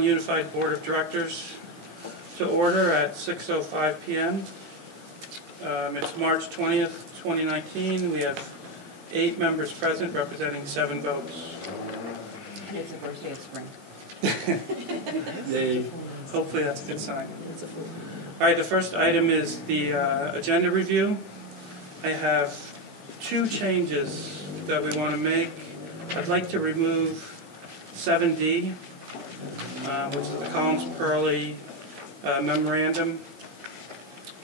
Vermont Unified Board of Directors to order at 6:05 p.m. It's March 20th, 2019. We have 8 members present representing 7 votes. It's the first day of spring. Hopefully that's a good sign. All right, the first item is the agenda review. I have 2 changes that we want to make. I'd like to remove 7D, which is the Collins-Purley memorandum.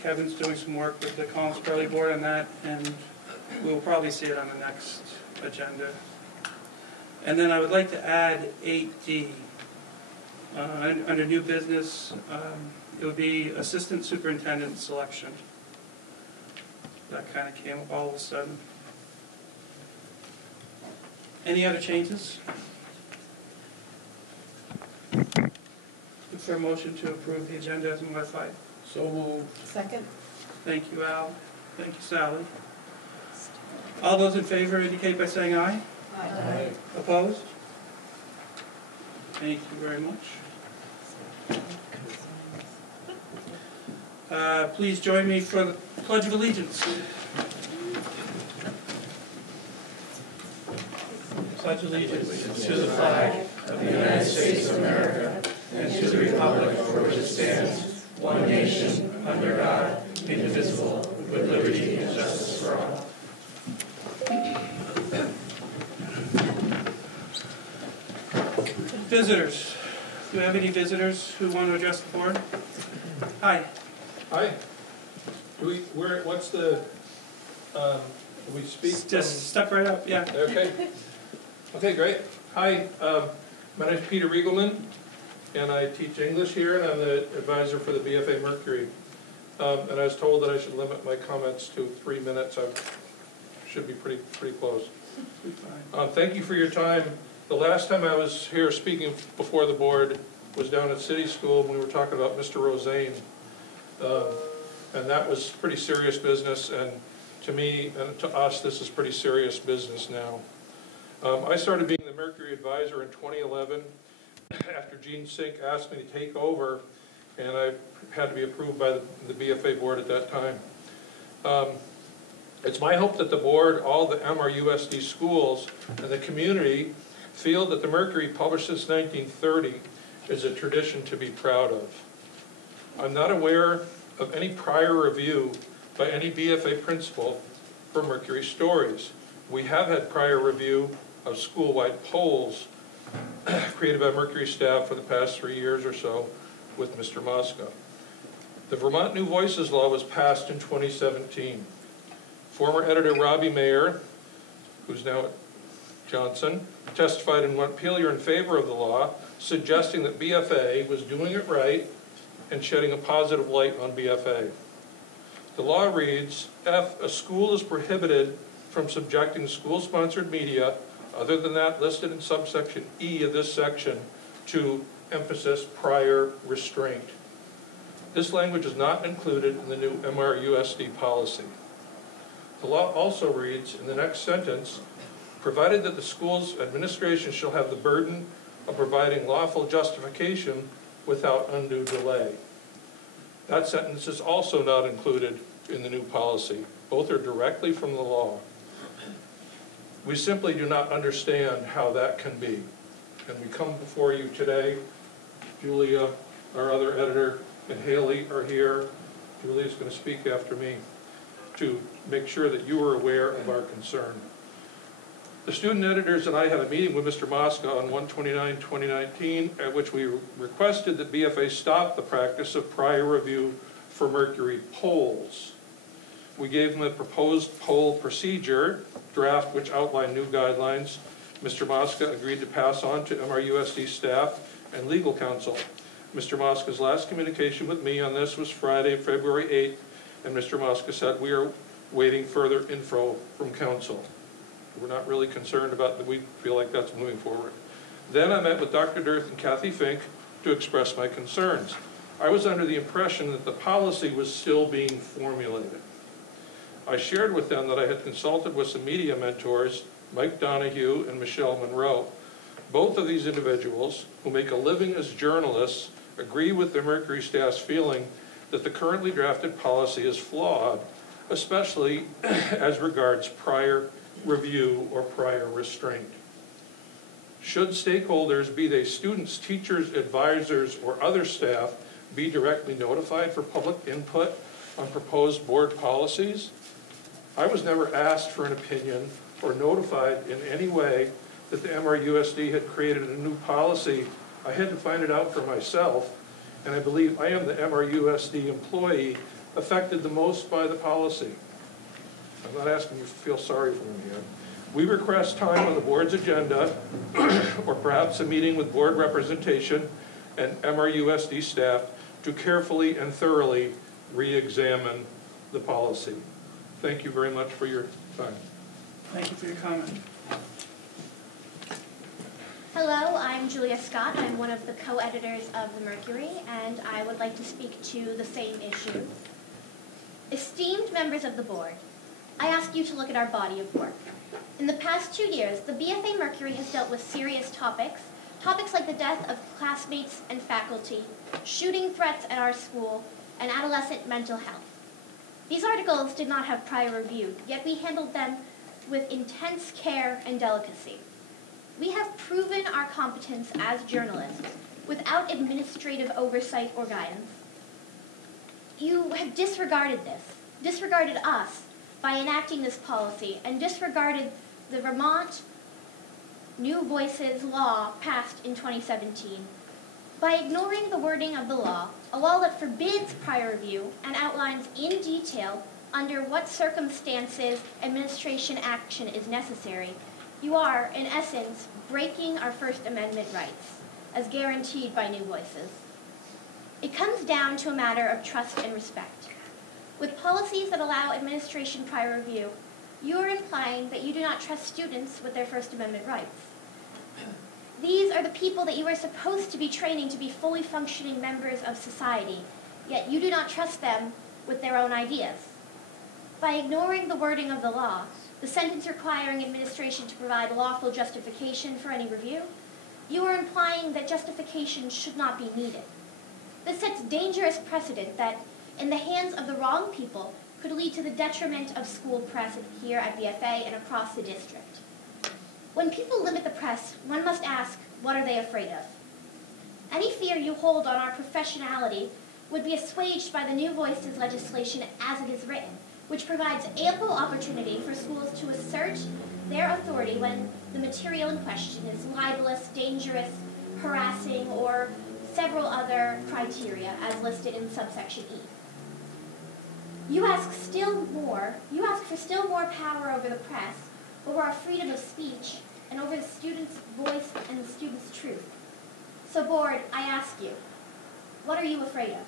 Kevin's doing some work with the Collins-Purley board on that, and we'll probably see it on the next agenda. And then I would like to add 8D. Under new business, it would be assistant superintendent selection. That kind of came up all of a sudden. Any other changes? Look for a motion to approve the agenda as modified. So moved. Second? Thank you, Al. Thank you, Sally. All those in favor indicate by saying aye. Aye. Opposed? Thank you very much. Please join me for the Pledge of Allegiance. Pledge allegiance to the flag of the United States of America and to the republic for which it stands, one nation, under God, indivisible, with liberty and justice for all. Visitors. Do we have any visitors who want to address the board? Hi. Hi. What's the, do we speak? Just step right up, yeah. Okay. Okay, great. Hi, my name is Peter Riegelman, and I teach English here, and I'm the advisor for the BFA Mercury. And I was told that I should limit my comments to 3 minutes. I should be pretty close. Thank you for your time. The last time I was here speaking before the board was down at City School when we were talking about Mr. Rosane. And that was pretty serious business, and to me and to us, this is pretty serious business now. I started being the Mercury advisor in 2011 after Gene Sink asked me to take over, and I had to be approved by the BFA board at that time. It's my hope that the board, all the MRUSD schools, and the community feel that the Mercury, published since 1930, is a tradition to be proud of. I'm not aware of any prior review by any BFA principal for Mercury stories. We have had prior review of school-wide polls created by Mercury staff for the past 3 years or so with Mr. Mosca. The Vermont New Voices Law was passed in 2017. Former editor Robbie Mayer, who's now at Johnson, testified in Montpelier in favor of the law, suggesting that BFA was doing it right and shedding a positive light on BFA. The law reads, F, a school is prohibited from subjecting school-sponsored media, other than that listed in subsection E of this section, to emphasis prior restraint. This language is not included in the new MRUSD policy. The law also reads, in the next sentence, provided that the school's administration shall have the burden of providing lawful justification without undue delay. That sentence is also not included in the new policy. Both are directly from the law. We simply do not understand how that can be. And we come before you today. Julia, our other editor, and Haley are here. Julia's going to speak after me to make sure that you are aware of our concern. The student editors and I had a meeting with Mr. Mosca on 1/29/2019, at which we requested that BFA stop the practice of prior review for Mercury polls. We gave them a proposed poll procedure draft which outlined new guidelines. Mr. Mosca agreed to pass on to MRUSD staff and legal counsel. Mr. Mosca's last communication with me on this was Friday, February 8th, and Mr. Mosca said we are waiting further info from counsel. We're not really concerned about that. We feel like that's moving forward. Then I met with Dr. Dirth and Kathy Fink to express my concerns. I was under the impression that the policy was still being formulated. I shared with them that I had consulted with some media mentors, Mike Donahue and Michelle Monroe, Both of these individuals, who make a living as journalists, agree with the Mercury staff's feeling that the currently drafted policy is flawed, especially as regards prior review or prior restraint. Should stakeholders, be they students, teachers, advisors, or other staff, be directly notified for public input on proposed board policies? I was never asked for an opinion or notified in any way that the MRUSD had created a new policy. I had to find it out for myself, and I believe I am the MRUSD employee affected the most by the policy. I'm not asking you to feel sorry for me here. We request time on the board's agenda, or perhaps a meeting with board representation and MRUSD staff to carefully and thoroughly re-examine the policy. Thank you very much for your time. Thank you for your comment. Hello, I'm Julia Scott. I'm one of the co-editors of the Mercury, and I would like to speak to the same issue. Esteemed members of the board, I ask you to look at our body of work. In the past 2 years, the BFA Mercury has dealt with serious topics like the death of classmates and faculty, shooting threats at our school, and adolescent mental health. These articles did not have prior review, yet we handled them with intense care and delicacy. We have proven our competence as journalists without administrative oversight or guidance. You have disregarded us by enacting this policy, and disregarded the Vermont New Voices law passed in 2017. By ignoring the wording of the law, a law that forbids prior review and outlines in detail under what circumstances administration action is necessary, you are, in essence, breaking our First Amendment rights, as guaranteed by New Voices. It comes down to a matter of trust and respect. With policies that allow administration prior review, you are implying that you do not trust students with their First Amendment rights. These are the people that you are supposed to be training to be fully functioning members of society, yet you do not trust them with their own ideas. By ignoring the wording of the law, the sentence requiring administration to provide lawful justification for any review, you are implying that justification should not be needed. This sets dangerous precedent that, in the hands of the wrong people, could lead to the detriment of school press here at BFA and across the district. When people limit the press, one must ask, what are they afraid of? Any fear you hold on our professionality would be assuaged by the New Voices legislation as it is written, which provides ample opportunity for schools to assert their authority when the material in question is libelous, dangerous, harassing, or several other criteria as listed in subsection E. You ask for still more power over the press, over our freedom of speech, and over the student's voice and the student's truth. So, board, I ask you, what are you afraid of?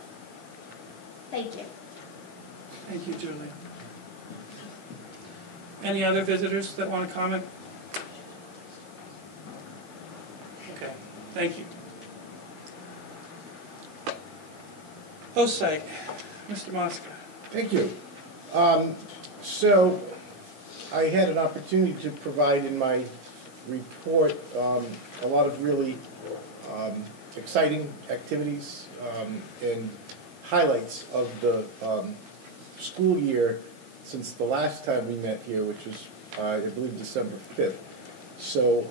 Thank you. Thank you, Julie. Any other visitors that want to comment? Okay, thank you. OSITE, Mr. Mosca. Thank you. So I had an opportunity to provide in my report a lot of really exciting activities and highlights of the school year since the last time we met here, which was, I believe, December 5th. So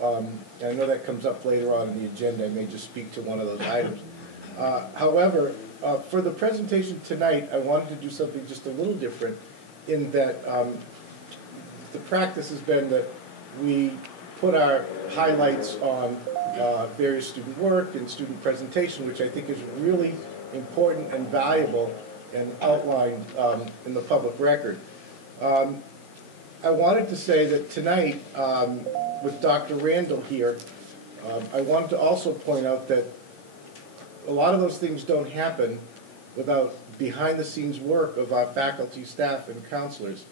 I know that comes up later on in the agenda. I may just speak to one of those items. However, for the presentation tonight, I wanted to do something just a little different in that the practice has been that we put our highlights on various student work and student presentation, which I think is really important and valuable and outlined in the public record. I wanted to say that tonight, with Dr. Randall here, I wanted to also point out that a lot of those things don't happen without behind-the-scenes work of our faculty, staff, and counselors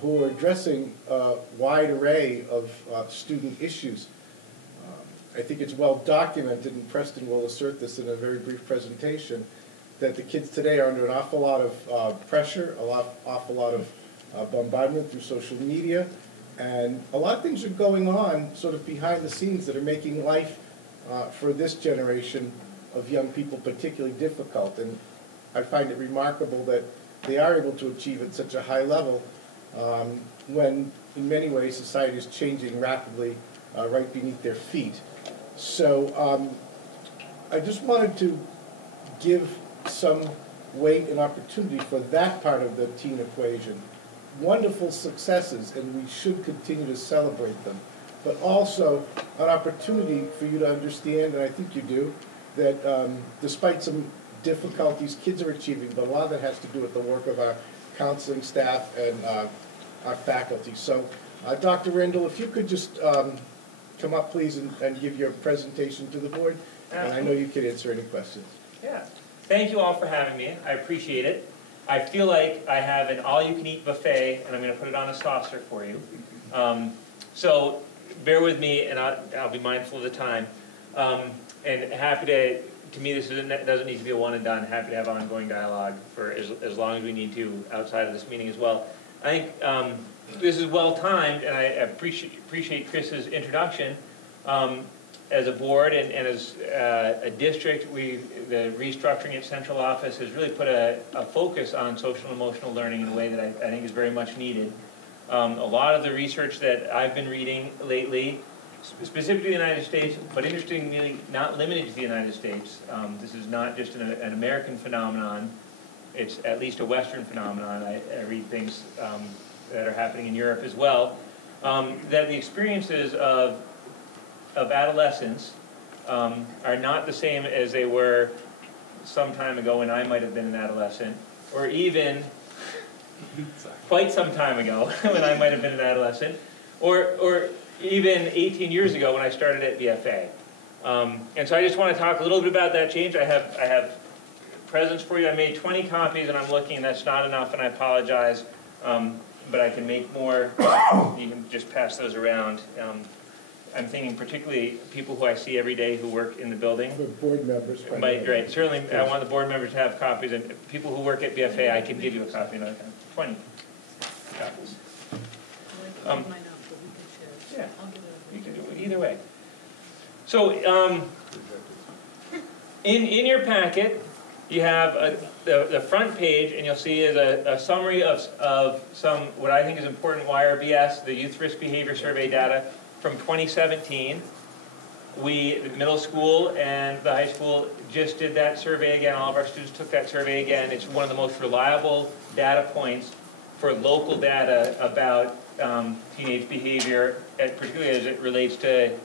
who are addressing a wide array of student issues. I think it's well documented, and Preston will assert this in a very brief presentation, that the kids today are under an awful lot of pressure, awful lot of bombardment through social media, And a lot of things are going on sort of behind the scenes that are making life for this generation of young people particularly difficult. And I find it remarkable that they are able to achieve at such a high level when, in many ways, society is changing rapidly right beneath their feet. So I just wanted to give some weight and opportunity for that part of the teen equation. Wonderful successes, and we should continue to celebrate them, but also an opportunity for you to understand, and I think you do, that despite some difficulties kids are achieving, but a lot of that has to do with the work of our counseling staff and our faculty. So Dr. Rendell, if you could just come up, please, and give your presentation to the board, and I know you can answer any questions. Yeah. Thank you all for having me. I appreciate it. I feel like I have an all-you-can-eat buffet, and I'm going to put it on a saucer for you. So bear with me, and I'll be mindful of the time. And happy to me, this doesn't need to be a one and done. Happy to have ongoing dialogue for as long as we need to outside of this meeting as well. I think this is well timed, and I appreciate Chris's introduction. As a board and as a district, the restructuring at central office has really put a focus on social and emotional learning in a way that I think is very much needed. A lot of the research that I've been reading lately, specifically in the United States, but interestingly not limited to the United States. This is not just an American phenomenon. It's at least a Western phenomenon. I read things that are happening in Europe as well. That the experiences of adolescence are not the same as they were some time ago when I might have been an adolescent, or even quite some time ago when I might have been an adolescent, or even 18 years ago when I started at BFA. And so I just want to talk a little bit about that change. I have presents for you. I made 20 copies, and I'm looking, and that's not enough, and I apologize, but I can make more. You can just pass those around. I'm thinking particularly people who I see every day who work in the building. The board members. Right, certainly I want the board members to have copies, and people who work at BFA, I can give you a copy, 20 copies. Yeah, you can do it either way. So in your packet, you have the front page, and you'll see is a summary of some, what I think is important YRBS, the Youth Risk Behavior Survey data, from 2017. The middle school and the high school just did that survey again. All of our students took that survey again. It's one of the most reliable data points for local data about teenage behavior, particularly as it relates to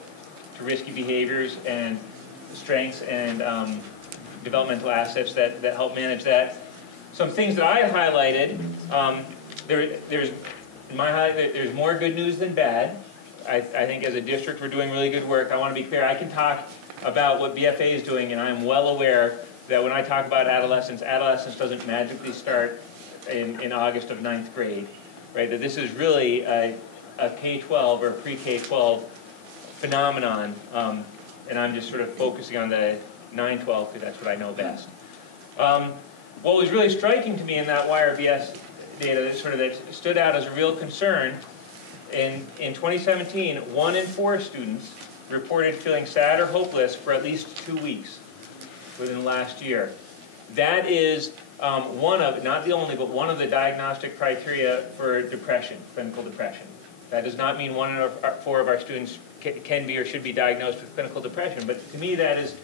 risky behaviors and strengths and developmental assets that help manage that. Some things that I highlighted, there's more good news than bad. I think as a district we're doing really good work. I want to be clear, I can talk about what BFA is doing, and I'm well aware that when I talk about adolescence doesn't magically start in August of 9th grade, right? That this is really a K-12 or pre-K-12 phenomenon, and I'm just sort of focusing on the 9-12 because that's what I know best. What was really striking to me in that YRBS data that stood out as a real concern, in 2017, 1 in 4 students reported feeling sad or hopeless for at least 2 weeks within the last year. That is one of, not the only, but one of the diagnostic criteria for depression, clinical depression. That does not mean 1 in 4 of our students can be or should be diagnosed with clinical depression, but to me that is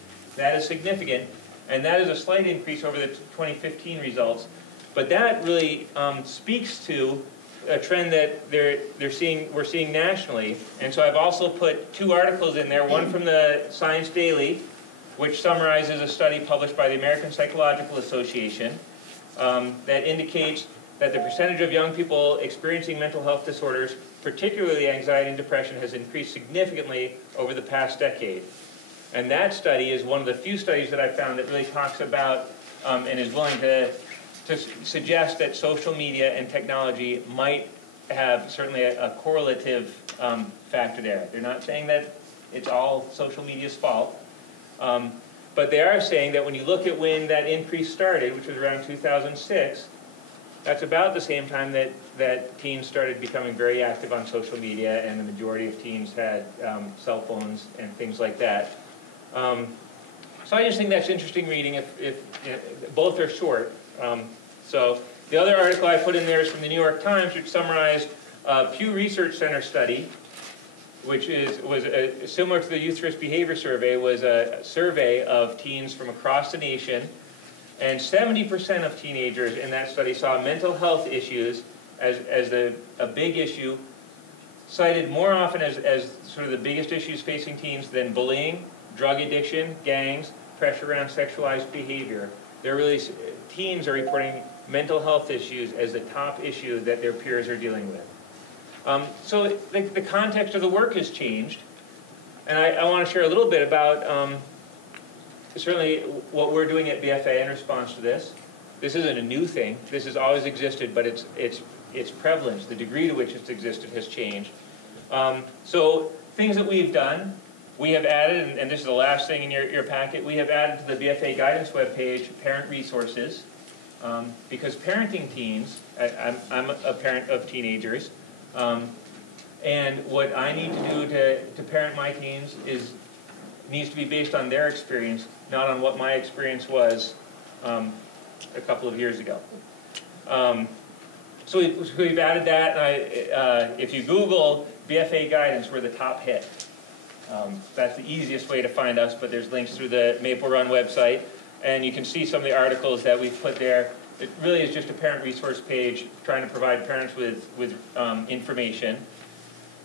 significant, and that is a slight increase over the 2015 results. But that really speaks to a trend that we're seeing nationally. And so I've also put 2 articles in there, one from the Science Daily, which summarizes a study published by the American Psychological Association that indicates that the percentage of young people experiencing mental health disorders, particularly anxiety and depression, has increased significantly over the past decade. And that study is one of the few studies that I've found that really talks about and is willing to suggest that social media and technology might have certainly a correlative factor there. They're not saying that it's all social media's fault, but they are saying that when you look at when that increase started, which was around 2006, That's about the same time that teens started becoming very active on social media, and the majority of teens had cell phones and things like that. So I just think that's interesting reading if both are short. So the other article I put in there is from the New York Times, which summarized a Pew Research Center study, which was similar to the Youth Risk Behavior Survey, was a survey of teens from across the nation, and 70% of teenagers in that study saw mental health issues as a big issue, cited more often as sort of the biggest issues facing teens than bullying, drug addiction, gangs, pressure around sexualized behavior. Teens are reporting mental health issues as the top issue that their peers are dealing with. So the context of the work has changed, and I want to share a little bit about certainly what we're doing at BFA in response to this. This isn't a new thing. This has always existed, but its prevalence, the degree to which it's existed, has changed. So things that we've done, we have added, and this is the last thing in your packet, we have added to the BFA guidance webpage parent resources, because parenting teens, I'm a parent of teenagers, and what I need to do to parent my teens needs to be based on their experience, not on what my experience was a couple of years ago. So we've added that, and if you Google BFA guidance, we're the top hit. That's the easiest way to find us, but there's links through the Maple Run website, and you can see some of the articles that we've put there. It really is just a parent resource page trying to provide parents with information.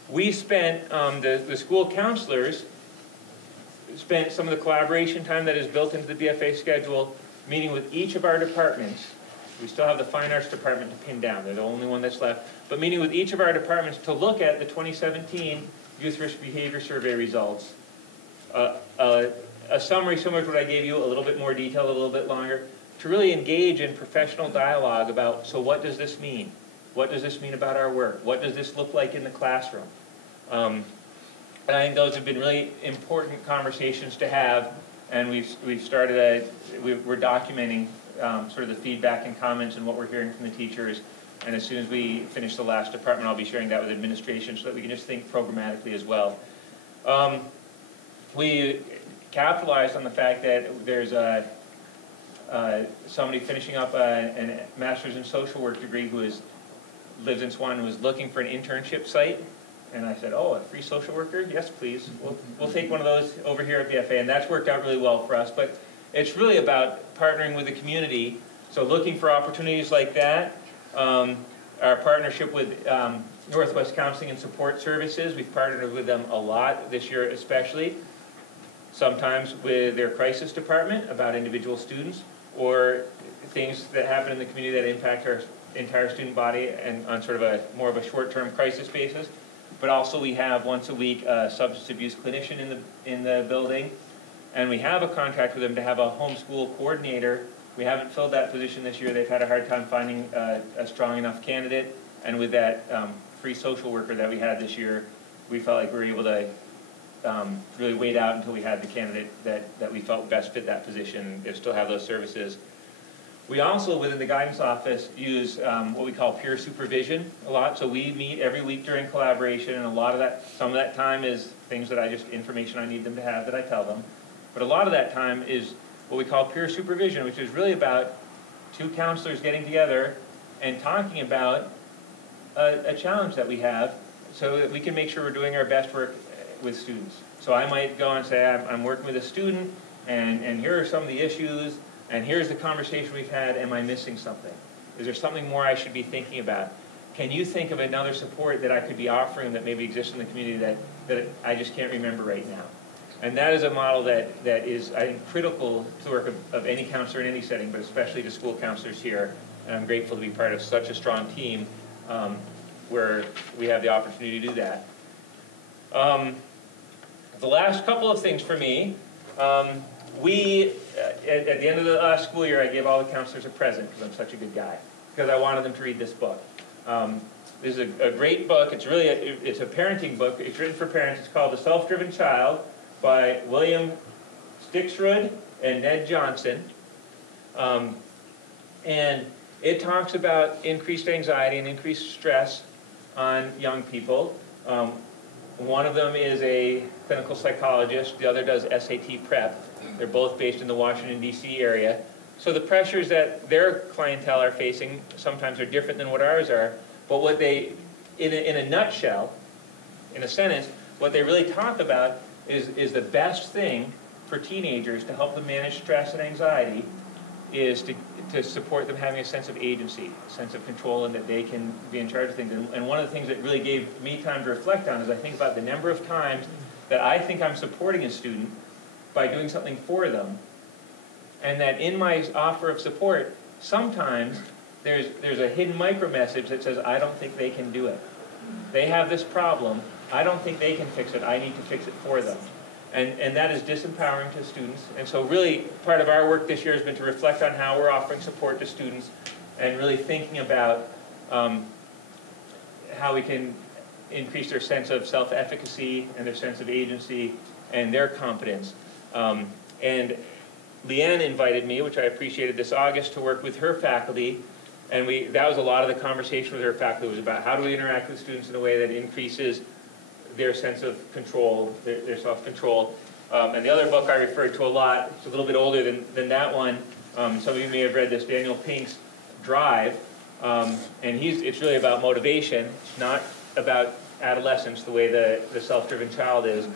We spent, the school counselors spent some of the collaboration time that is built into the BFA schedule meeting with each of our departments. We still have the Fine Arts Department to pin down. They're the only one that's left. But meeting with each of our departments to look at the 2017 Youth Risk Behavior Survey results. A summary similar to what I gave you, a little bit more detailed, a little bit longer, to really engage in professional dialogue about, so what does this mean? What does this mean about our work? What does this look like in the classroom? And I think those have been really important conversations to have, and we've started we're documenting sort of the feedback and comments and what we're hearing from the teachers. And as soon as we finish the last department, I'll be sharing that with administration so that we can just think programmatically as well. We capitalized on the fact that there's somebody finishing up a master's in social work degree who lives in Swan and was looking for an internship site. And I said, oh, a free social worker? Yes, please. We'll take one of those over here at BFA. And that's worked out really well for us. But it's really about partnering with the community. So looking for opportunities like that. Our partnership with Northwest Counseling and Support Services, we've partnered with them a lot this year especially. Sometimes with their crisis department about individual students, or things that happen in the community that impact our entire student body and on sort of more of a short-term crisis basis. But also we have once a week a substance abuse clinician in the building, and we have a contract with them to have a homeschool coordinator. We haven't filled that position this year. They've had a hard time finding a strong enough candidate, and with that free social worker that we had this year, we felt like we were able to really wait out until we had the candidate that we felt best fit that position and still have those services. We also, within the guidance office, use what we call peer supervision a lot. So we meet every week during collaboration, and some of that time is things that information I need them to have that I tell them. But a lot of that time is what we call peer supervision, which is really about two counselors getting together and talking about a challenge that we have so that we can make sure we're doing our best work with students. So I might go and say, I'm working with a student, and here are some of the issues, and here's the conversation we've had. Am I missing something? Is there something more I should be thinking about? Can you think of another support that I could be offering that maybe exists in the community that I just can't remember right now? And that is a model that is, I think, critical to the work of any counselor in any setting, but especially to school counselors here. And I'm grateful to be part of such a strong team where we have the opportunity to do that. The last couple of things for me, at the end of the last school year, I gave all the counselors a present because I'm such a good guy, because I wanted them to read this book. This is a great book. It's really it's a parenting book. It's written for parents. It's called The Self-Driven Child by William Stixrud and Ned Johnson. And It talks about increased anxiety and increased stress on young people. One of them is a clinical psychologist, the other does SAT prep. They're both based in the Washington, D.C. area. So the pressures that their clientele are facing sometimes are different than what ours are, but what they, in a nutshell, in a sentence, what they really talk about is the best thing for teenagers to help them manage stress and anxiety is to support them having a sense of agency, a sense of control, and that they can be in charge of things. And one of the things that really gave me time to reflect on is I think about the number of times that I think I'm supporting a student by doing something for them, and that in my offer of support, sometimes there's a hidden micro message that says, I don't think they can do it. They have this problem. I don't think they can fix it. I need to fix it for them. And that is disempowering to students. And so really, part of our work this year has been to reflect on how we're offering support to students and really thinking about how we can increase their sense of self-efficacy and their sense of agency and their competence. And Leanne invited me, which I appreciated, this August to work with her faculty. And that was a lot of the conversation with her faculty was about how do we interact with students in a way that increases their sense of control, their self-control. And the other book I referred to a lot, it's a little bit older than that one. Some of you may have read this, Daniel Pink's Drive. And it's really about motivation, not about adolescence, the way the self-driven child is.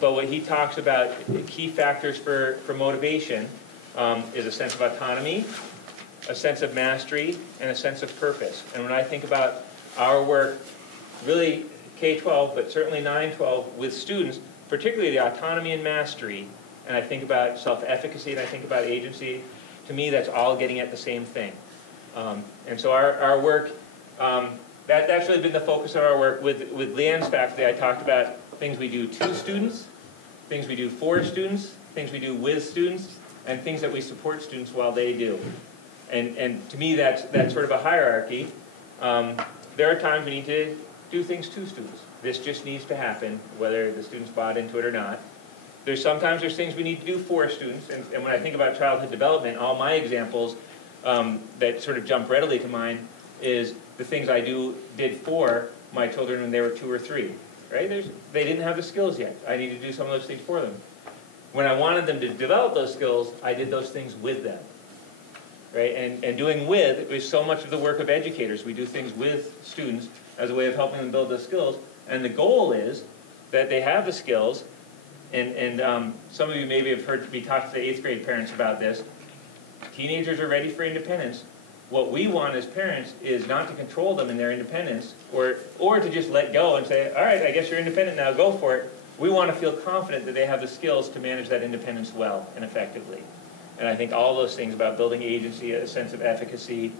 But what he talks about, key factors for motivation is a sense of autonomy, a sense of mastery, and a sense of purpose. And when I think about our work, really K-12, but certainly 9-12 with students, particularly the autonomy and mastery, and I think about self-efficacy and I think about agency, to me that's all getting at the same thing. And so our work, that's really been the focus of our work. With Leanne's faculty, I talked about things we do to students, things we do for students, things we do with students, and things that we support students while they do. And to me that's sort of a hierarchy. There are times we need to do things to students. This just needs to happen, whether the students bought into it or not. Sometimes there's things we need to do for students, and when I think about childhood development, all my examples that sort of jump readily to mind is the things I did for my children when they were 2 or 3. Right? They didn't have the skills yet. I needed to do some of those things for them. When I wanted them to develop those skills, I did those things with them. Right? And doing with is so much of the work of educators. We do things with students as a way of helping them build those skills. And the goal is that they have the skills, and some of you maybe have heard me talk to the 8th grade parents about this. Teenagers are ready for independence. What we want as parents is not to control them in their independence or to just let go and say, all right, I guess you're independent now, go for it. We want to feel confident that they have the skills to manage that independence well and effectively. And I think all those things about building agency, a sense of efficacy,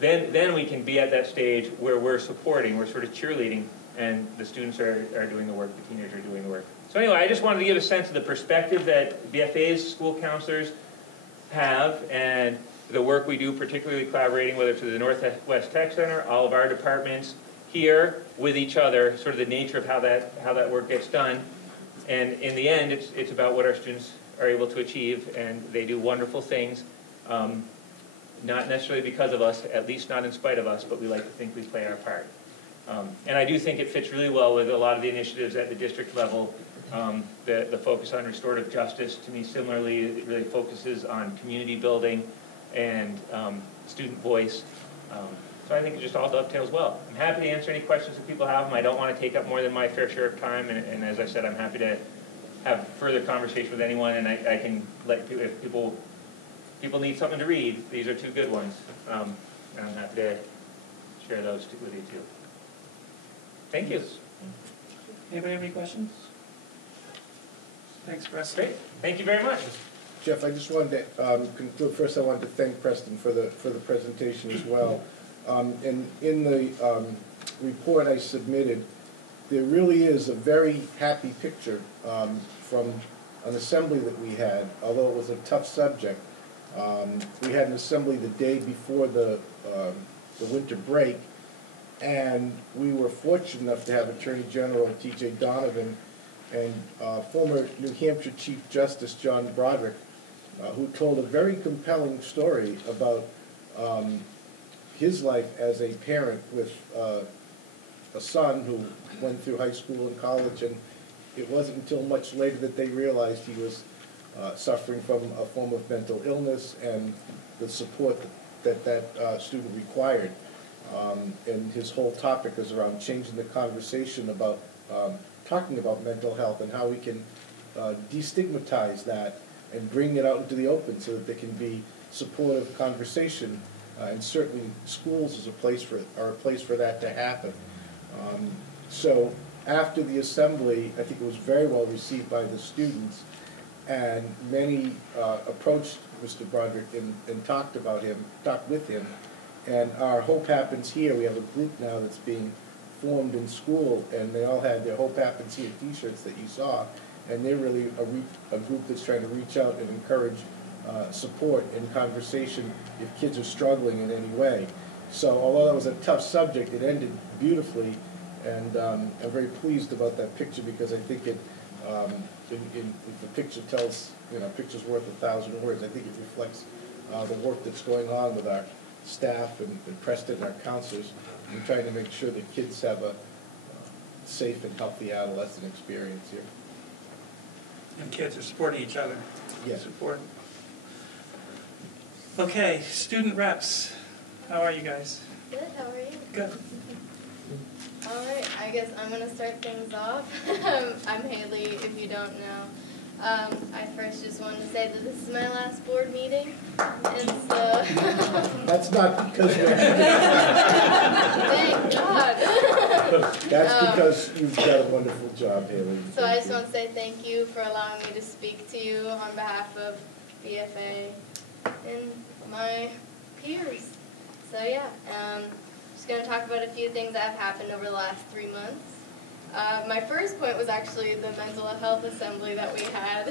then we can be at that stage where we're supporting, we're sort of cheerleading, and the students are doing the work, the teenagers are doing the work. So anyway, I just wanted to give a sense of the perspective that BFAs, school counselors have, and the work we do, particularly collaborating, whether it's with the Northwest Tech Center, all of our departments here with each other, sort of the nature of how that work gets done. And in the end, it's about what our students are able to achieve, and they do wonderful things, not necessarily because of us, at least not in spite of us, but we like to think we play our part. And I do think it fits really well with a lot of the initiatives at the district level. The focus on restorative justice, to me, similarly, it really focuses on community building and student voice. So I think it just all dovetails well. I'm happy to answer any questions that people have. I don't want to take up more than my fair share of time, and as I said, I'm happy to have further conversation with anyone, and I can let people, if people need something to read, these are 2 good ones. And I'm happy to share those with you too. Thank you. Anybody have any questions? Thanks, Preston. Great. Thank you very much. Jeff, I just wanted to conclude. First, I wanted to thank Preston for the presentation as well. And in the report I submitted, there really is a very happy picture from an assembly that we had, although it was a tough subject. We had an assembly the day before the winter break, and we were fortunate enough to have Attorney General T.J. Donovan and former New Hampshire Chief Justice John Broderick, who told a very compelling story about his life as a parent with a son who went through high school and college, and it wasn't until much later that they realized he was suffering from a form of mental illness and the support that student required. And his whole topic is around changing the conversation about talking about mental health and how we can destigmatize that and bring it out into the open so that there can be supportive conversation. And certainly schools are a place for that to happen. So after the assembly, I think it was very well received by the students, and many approached Mr. Broderick and talked with him. And our Hope Happens Here, we have a group now that's being formed in school, and they all had their Hope Happens Here t-shirts that you saw, and they're really a group that's trying to reach out and encourage support and conversation if kids are struggling in any way. So although that was a tough subject, it ended beautifully, and I'm very pleased about that picture because I think it, if the picture tells, picture's worth 1,000 words, I think it reflects the work that's going on with our staff and Preston and our counselors in trying to make sure that kids have a safe and healthy adolescent experience here. And kids are supporting each other. Yes. Support. Okay, student reps. How are you guys? Good, how are you? Good. Alright, I guess I'm going to start things off. I'm Haley, if you don't know. I first just wanted to say that this is my last board meeting, and so... That's not because you're... Thank God! That's because you've got a wonderful job, Haley. So I just want to say thank you for allowing me to speak to you on behalf of BFA and my peers. So yeah, just going to talk about a few things that have happened over the last 3 months. My first point was actually the mental health assembly that we had,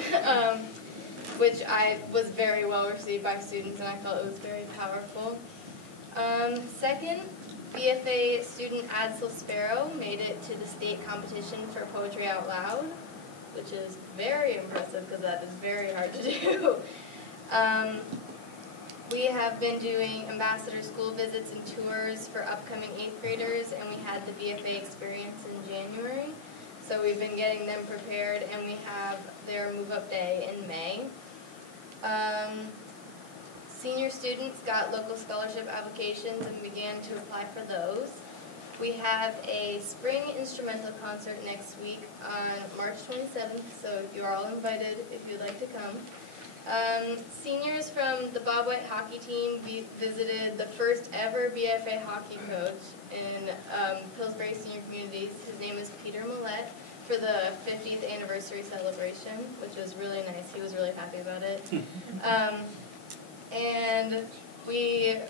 which I was very well received by students, and I felt it was very powerful. Second, BFA student Adsel Sparrow made it to the state competition for Poetry Out Loud, which is very impressive because that is very hard to do. We have been doing ambassador school visits and tours for upcoming 8th graders, and we had the BFA experience in January. So we've been getting them prepared, and we have their move-up day in May. Senior students got local scholarship applications and began to apply for those. We have a spring instrumental concert next week on March 27th, so you're all invited if you'd like to come. Seniors from the Bob White hockey team visited the first ever BFA hockey coach in Pillsbury Senior Communities. His name is Peter Millette, for the 50th anniversary celebration, which was really nice. He was really happy about it. And we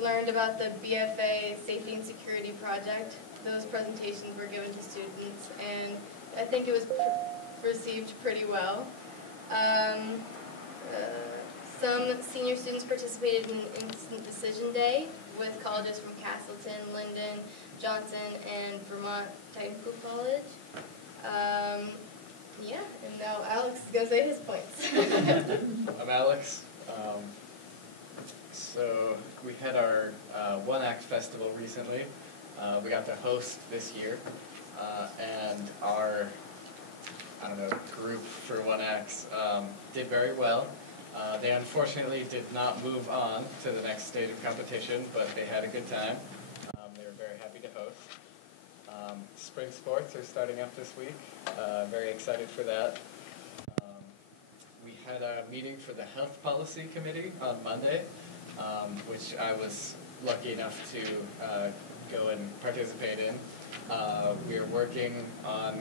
learned about the BFA Safety and Security Project. Those presentations were given to students, and I think it was received pretty well. Some senior students participated in Instant Decision Day with colleges from Castleton, Linden, Johnson, and Vermont Technical College. Yeah, and now Alex is going to say his points. I'm Alex. So we had our One Act Festival recently. We got to host this year, and our group for One Acts did very well. They unfortunately did not move on to the next stage of competition, but they had a good time. They were very happy to host. Spring sports are starting up this week. Very excited for that. We had a meeting for the Health Policy Committee on Monday, which I was lucky enough to go and participate in. We are working on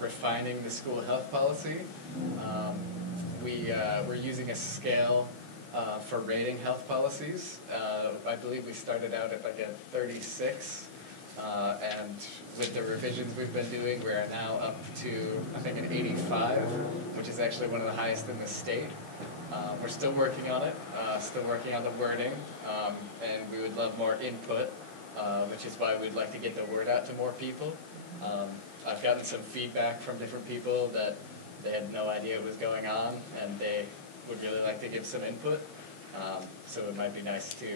refining the school health policy. We're using a scale for rating health policies. I believe we started out at like a 36, and with the revisions we've been doing, we are now up to, I think, an 85, which is actually one of the highest in the state. We're still working on it, still working on the wording, and we would love more input, which is why we'd like to get the word out to more people. I've gotten some feedback from different people that they had no idea what was going on, and they would really like to give some input. So it might be nice to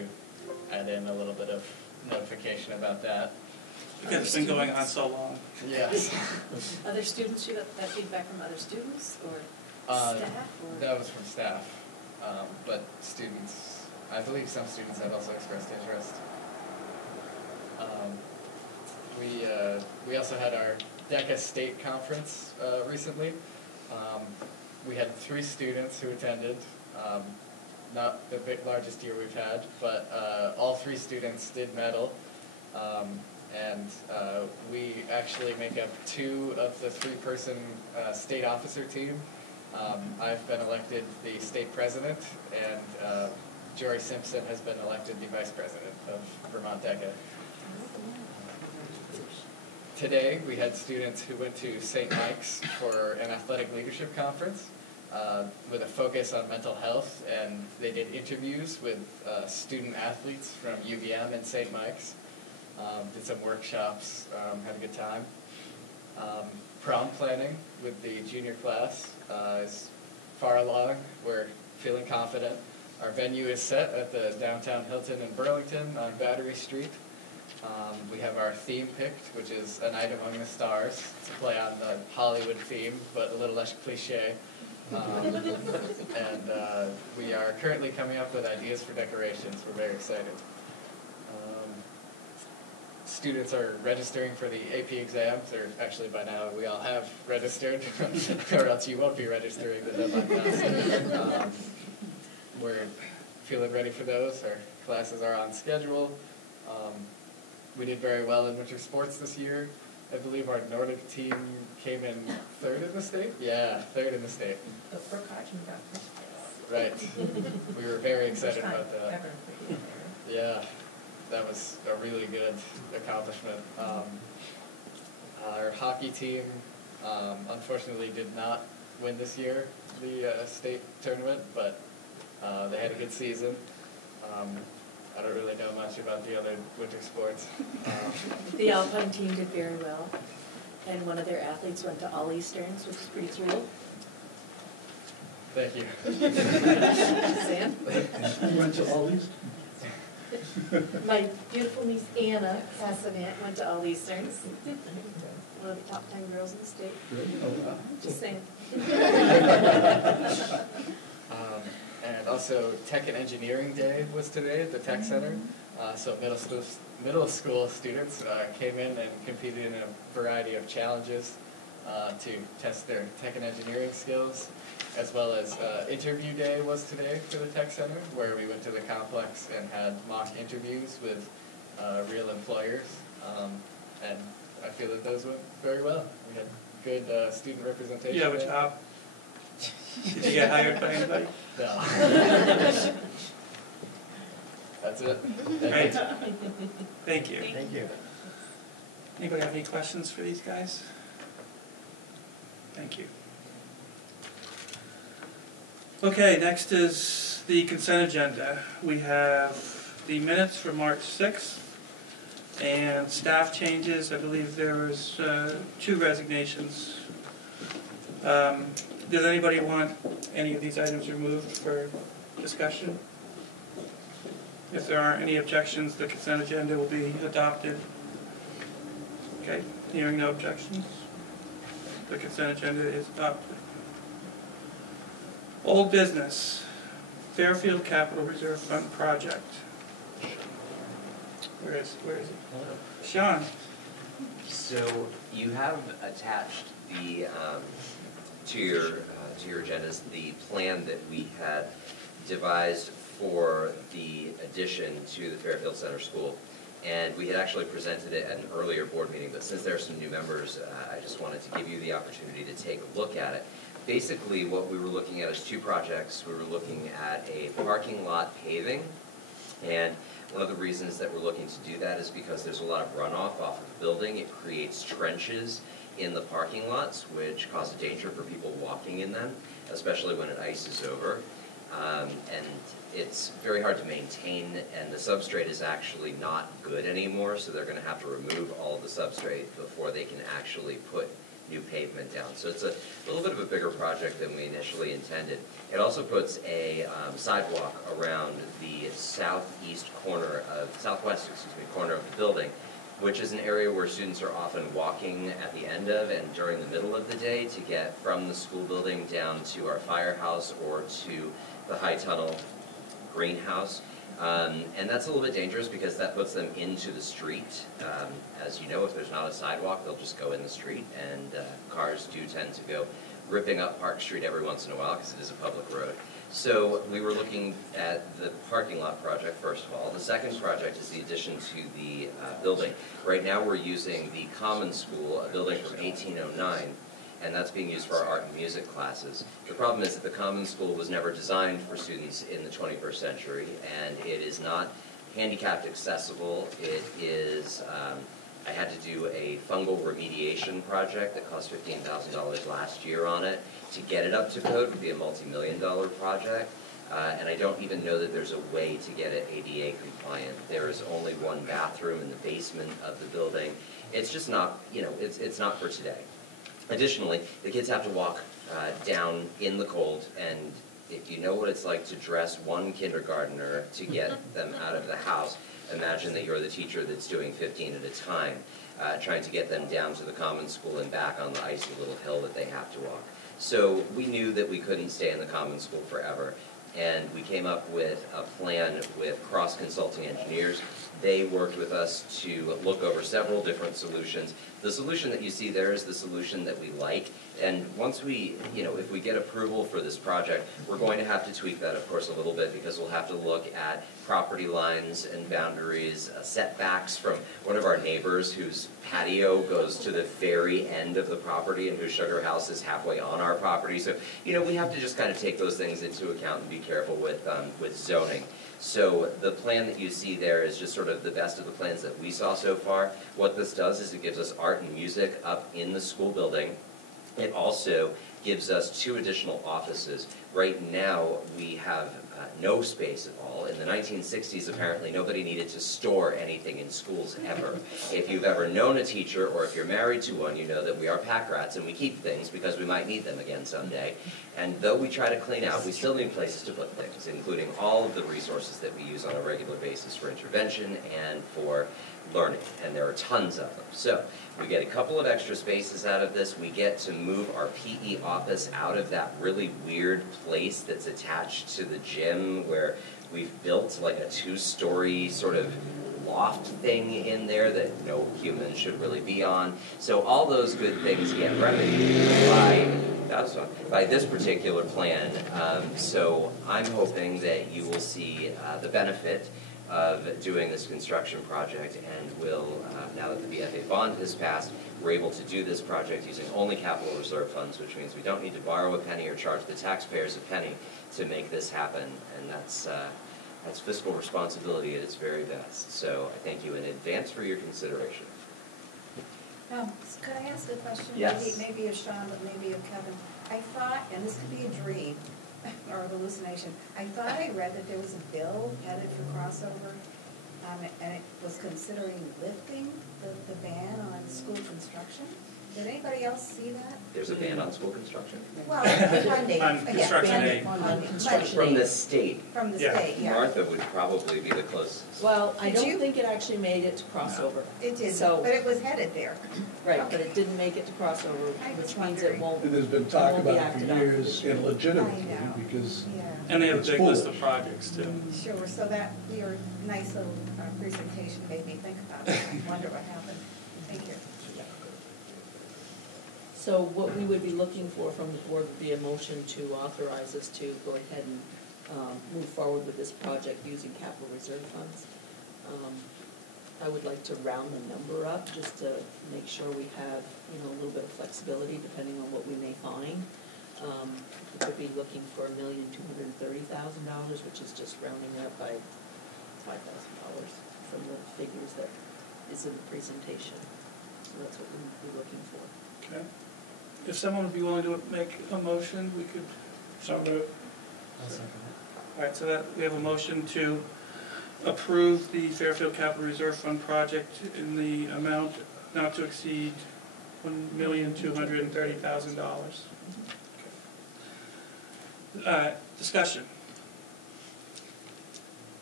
add in a little bit of notification about that. Because it's been going on so long. Yes. Other students, you got that feedback from other students or staff? Or? That was from staff, but students, I believe some students have also expressed interest. We also had our DECA State Conference recently. We had 3 students who attended, not the largest year we've had, but all 3 students did medal. And we actually make up 2 of the 3-person state officer team. I've been elected the state president, and Jory Simpson has been elected the vice president of Vermont DECA. Today, we had students who went to St. Mike's for an athletic leadership conference with a focus on mental health, and they did interviews with student athletes from UVM and St. Mike's. Did some workshops, had a good time. Prom planning with the junior class is far along. We're feeling confident. Our venue is set at the downtown Hilton in Burlington on Battery Street. We have our theme picked, which is A Night Among the Stars, to play on the Hollywood theme, but a little less cliche. And we are currently coming up with ideas for decorations. We're very excited. Students are registering for the AP exams, or actually by now we all have registered, or else you won't be registering the deadline passed. We're feeling ready for those. Our classes are on schedule. We did very well in winter sports this year. I believe our Nordic team came in 3rd in the state? Yeah, 3rd in the state. The precaution got first place. Right. We were very excited about that. Yeah. That was a really good accomplishment. Our hockey team unfortunately did not win this year, the state tournament, but they had a good season. I don't really know much about the other winter sports. The Alpine team did very well, and one of their athletes went to All Easterns, which is pretty cool. Thank you. Sam? You went to all these? My beautiful niece Anna Casanet went to All Easterns. One of the top 10 girls in the state. Just saying. And also Tech and Engineering Day was today at the Tech Center. So middle school students came in and competed in a variety of challenges to test their tech and engineering skills, as well as interview day was today for the Tech Center, where we went to the complex and had mock interviews with real employers, and I feel that those went very well. We had good student representation. You have a job? Did you get hired by anybody? No. That's it. Great. Thank you. Thank you. Anybody have any questions for these guys? Thank you. Okay, next is the consent agenda. We have the minutes for March 6th and staff changes. I believe there was 2 resignations. Does anybody want any of these items removed for discussion? If there aren't any objections, the consent agenda will be adopted. Okay, hearing no objections, the consent agenda is adopted. Old business, Fairfield Capital Reserve Fund project. Where is it? Sean. So you have attached the to your agendas the plan that we had devised for the addition to the Fairfield Center School, and we had actually presented it at an earlier board meeting, but since there are some new members, I just wanted to give you the opportunity to take a look at it. Basically, what we were looking at is 2 projects. We were looking at a parking lot paving, and one of the reasons that we're looking to do that is because there's a lot of runoff off of the building. It creates trenches in the parking lots, which cause a danger for people walking in them, especially when it ices over. And it's very hard to maintain, and the substrate is actually not good anymore, so they're going to have to remove all of the substrate before they can actually put new pavement down. So it's a little bit of a bigger project than we initially intended. It also puts a sidewalk around the southwest corner of the building, which is an area where students are often walking at the end of and during the middle of the day to get from the school building down to our firehouse or to the high tunnel greenhouse. And that's a little bit dangerous because that puts them into the street. As you know, if there's not a sidewalk, they'll just go in the street, and cars do tend to go ripping up Park Street every once in a while because it is a public road. So we were looking at the parking lot project, first of all. The second project is the addition to the building. Right now we're using the Common School, a building from 1809, and that's being used for our art and music classes. The problem is that the Common School was never designed for students in the 21st century, and it is not handicapped accessible. It is, I had to do a fungal remediation project that cost $15,000 last year on it. To get it up to code would be a multi-million-dollar project, and I don't even know that there's a way to get it ADA compliant. There is only one bathroom in the basement of the building. It's just not, it's not for today. Additionally, the kids have to walk down in the cold, and if you know what it's like to dress one kindergartner to get them out of the house, imagine that you're the teacher that's doing 15 at a time, trying to get them down to the Common School and back on the icy little hill that they have to walk. So we knew that we couldn't stay in the Common School forever, and we came up with a plan with cross-consulting engineers. They worked with us to look over several different solutions. The solution that you see there is the solution that we like, and once we, if we get approval for this project, we're going to have to tweak that, of course, a little bit, because we'll have to look at property lines and boundaries, setbacks from one of our neighbors whose patio goes to the very end of the property and whose sugar house is halfway on our property. So, we have to just kind of take those things into account and be careful with zoning. So the plan that you see there is just sort of the best of the plans that we saw so far. What this does is it gives us art and music up in the school building. It also gives us 2 additional offices. Right now, we have no space at all. In the 1960s, apparently, nobody needed to store anything in schools ever. If you've ever known a teacher, or if you're married to one, you know that we are pack rats and we keep things because we might need them again someday. And though we try to clean out, we still need places to put things, including all of the resources that we use on a regular basis for intervention and for learning, and there are tons of them. So we get a couple of extra spaces out of this. We get to move our PE office out of that really weird place that's attached to the gym, where we've built like a 2-story sort of loft thing in there that no human should really be on. So all those good things get remedied by this particular plan. So I'm hoping that you will see the benefit of doing this construction project, and will, now that the BFA bond has passed, we're able to do this project using only capital reserve funds, which means we don't need to borrow a penny or charge the taxpayers a penny to make this happen, and that's fiscal responsibility at its very best. So I thank you in advance for your consideration. Could I ask a question? Yes. Maybe of Sean, but maybe of Kevin. I thought, and this could be a dream or a hallucination, I thought I read that there was a bill headed for crossover, and it was considering lifting the ban on school construction. Did anybody else see that? There's a ban on school construction? Well, funding. On construction aid. From the state. From the state, yeah. Martha would probably be the closest. Well, I Did don't you? think it actually made it to crossover. It did, So- but it was headed there. Right, but it didn't make it to crossover, I was which means it wondering. won't. And there's been talk won't be about it acted for on years, this year. and legitimately, I know. because Yeah. And they have a It's big list full. of projects too. Sure, so that, your nice little presentation made me think about it. I wonder what happened. Thank you. So what we would be looking for from the board would be a motion to authorize us to go ahead and move forward with this project using capital reserve funds. I would like to round the number up just to make sure we have, a little bit of flexibility depending on what we may find. We could be looking for $1,230,000, which is just rounding it up by $5,000 from the figures that is in the presentation. So that's what we would be looking for. Okay. If someone would be willing to make a motion, we could. So moved. All right, so that we have a motion to approve the Fairfield Capital Reserve Fund project in the amount not to exceed $1,230,000. Discussion.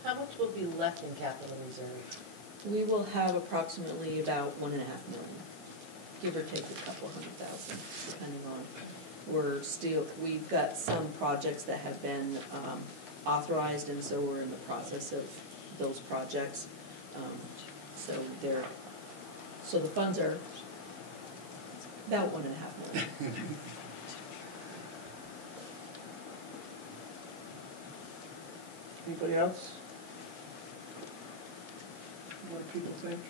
How much will be left in capital reserve? We will have approximately about $1.5 million, give or take a couple $100,000, depending on. We've got some projects that have been authorized, and so we're in the process of those projects. So the funds are about $1.5 million. Anybody else? What do people think?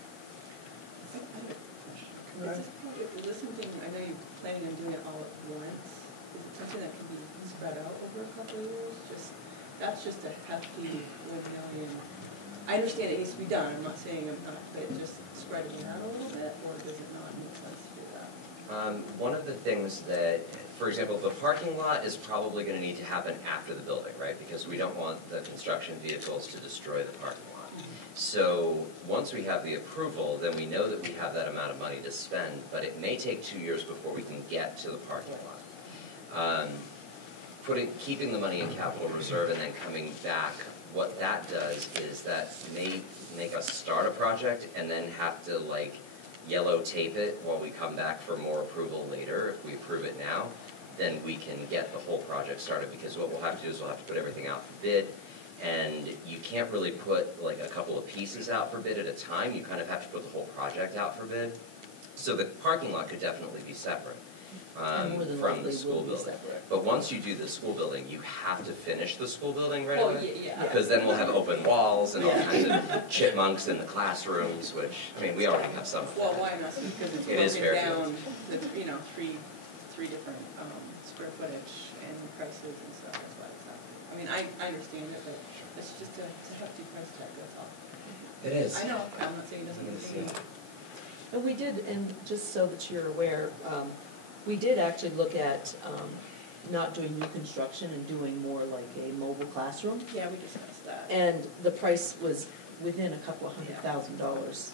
Is this something, I know you're planning on doing it all at once, is it something that can be spread out over a couple of years? That's just a hefty $1 million. I understand it needs to be done, I'm not saying but just spreading it out a little bit, or does it not make sense to do that? One of the things that, for example, the parking lot is probably going to need to happen after the building, right? Because we don't want the construction vehicles to destroy the parking lot. So once we have the approval, then we know that we have that amount of money to spend, but it may take 2 years before we can get to the parking lot. Keeping the money in capital reserve and then coming back, what that does is that may make us start a project and then have to like yellow tape it while we come back for more approval later. If we approve it now, then we can get the whole project started, because what we'll have to do is we'll have to put everything out for bid. And you can't really put like a couple of pieces out for bid at a time. You kind of have to put the whole project out for bid. So the parking lot could definitely be separate from the school building. But once you do the school building, you have to finish the school building right away. Yeah. Because then we'll have open walls and all kinds of chipmunks in the classrooms, which, I mean, we already have some. Well, why not? Because it's broken down to, three different square footage and prices and stuff. That's why it's happening. I mean, I understand it, but it's just a hefty price tag, that's all. It is. I know, I'm not saying it doesn't need to be. And we did, and just so that you're aware, we did actually look at not doing new construction and doing more like a mobile classroom. Yeah, we discussed that. And the price was within a couple of $100,000.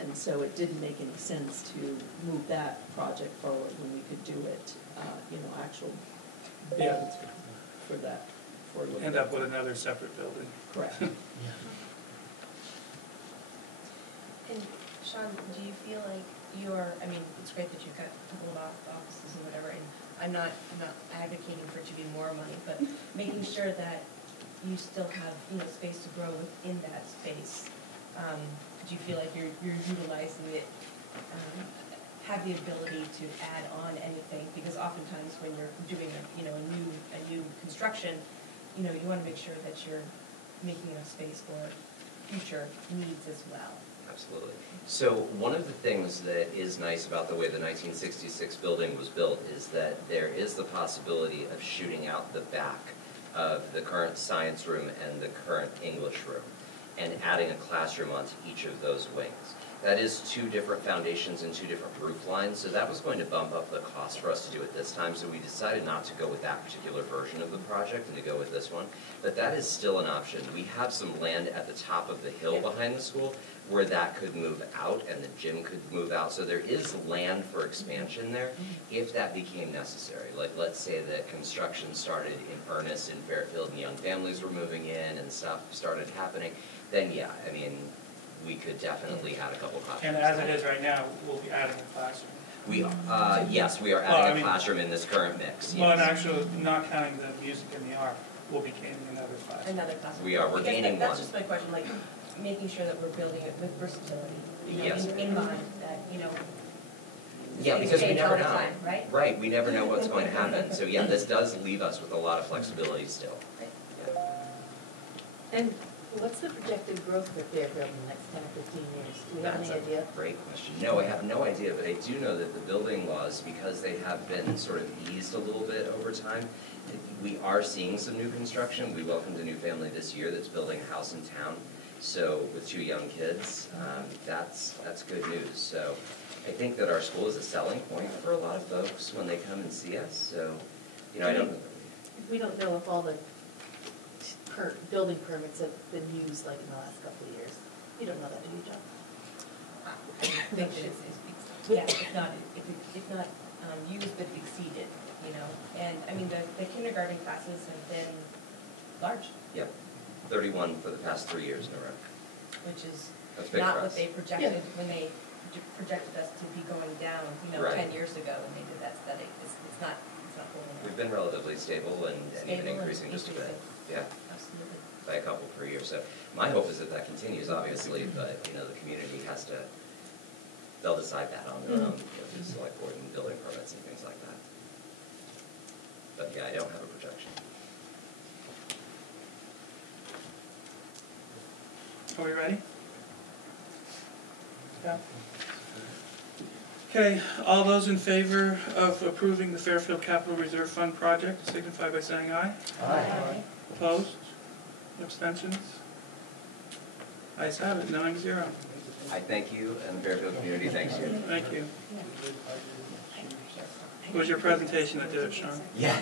And so it didn't make any sense to move that project forward when we could do it, actual build for that. End up with another separate building. Correct. And Sean, do you feel like it's great that you've got a couple of offices and whatever, and I'm not advocating for it to be more money, but making sure that you still have, space to grow within that space. Do you feel like you're utilizing it, have the ability to add on anything? Because oftentimes when you're doing a new construction, you want to make sure that you're making enough space for future needs as well. Absolutely. So one of the things that is nice about the way the 1966 building was built is that there is the possibility of shooting out the back of the current science room and the current English room and adding a classroom onto each of those wings. That is 2 different foundations and 2 different roof lines, so that was going to bump up the cost for us to do it this time, so we decided not to go with that particular version of the project and to go with this one. But that is still an option. We have some land at the top of the hill behind the school where that could move out and the gym could move out, so there is land for expansion there if that became necessary. Like, let's say that construction started in earnest in Fairfield and young families were moving in and stuff started happening, then yeah, I mean, we could definitely add a couple classrooms. And as it is right now, we'll be adding a classroom. Yes, we are adding a classroom in this current mix. Well, yes. and actually, not counting the music and the art, we'll be gaining another classroom. Another classroom. We're gaining one. That's just my question, like making sure that we're building it with versatility, Yes. in mind that, Yeah, because we never know. Time, right? Right, we never know what's going to happen. So yeah, this does leave us with a lot of flexibility still. Right. Yeah. And what's the projected growth for Fairfield in the next 10 or 15 years? Do we have any idea? Great question. No, I have no idea, but I do know that the building laws, because they have been sort of eased a little bit over time, we are seeing some new construction. We welcomed a new family this year that's building a house in town. So with 2 young kids, that's good news. So I think that our school is a selling point for a lot of folks when they come and see us. So, I don't. We don't know if all the building permits have been used like in the last couple of years. You don't know that, do you, John? I think that Yeah, if not used, but exceeded, you know. And, I mean, the kindergarten classes have been large. Yep, 31 for the past 3 years in a row. Which is That's big not for what us. they projected when they projected us to be going down, you know, Right. 10 years ago, and they did that study. It's not holding up. We've been relatively stable and even Stable and increasing just a bit. increasing. Yeah, Absolutely. by a couple per year. So my hope is that that continues, obviously, but, you know, the community has to, they'll decide that on their own, you know, through select board and building permits and things like that. But yeah, I don't have a projection. Are we ready? Yeah. Okay, all those in favor of approving the Fairfield Capital Reserve Fund project signify by saying aye. Aye. Opposed? Abstentions? Ayes have it, 9-0. I thank you, and the Fairfield community thanks you. Thank you. It was your presentation that did it, Sean. Yeah.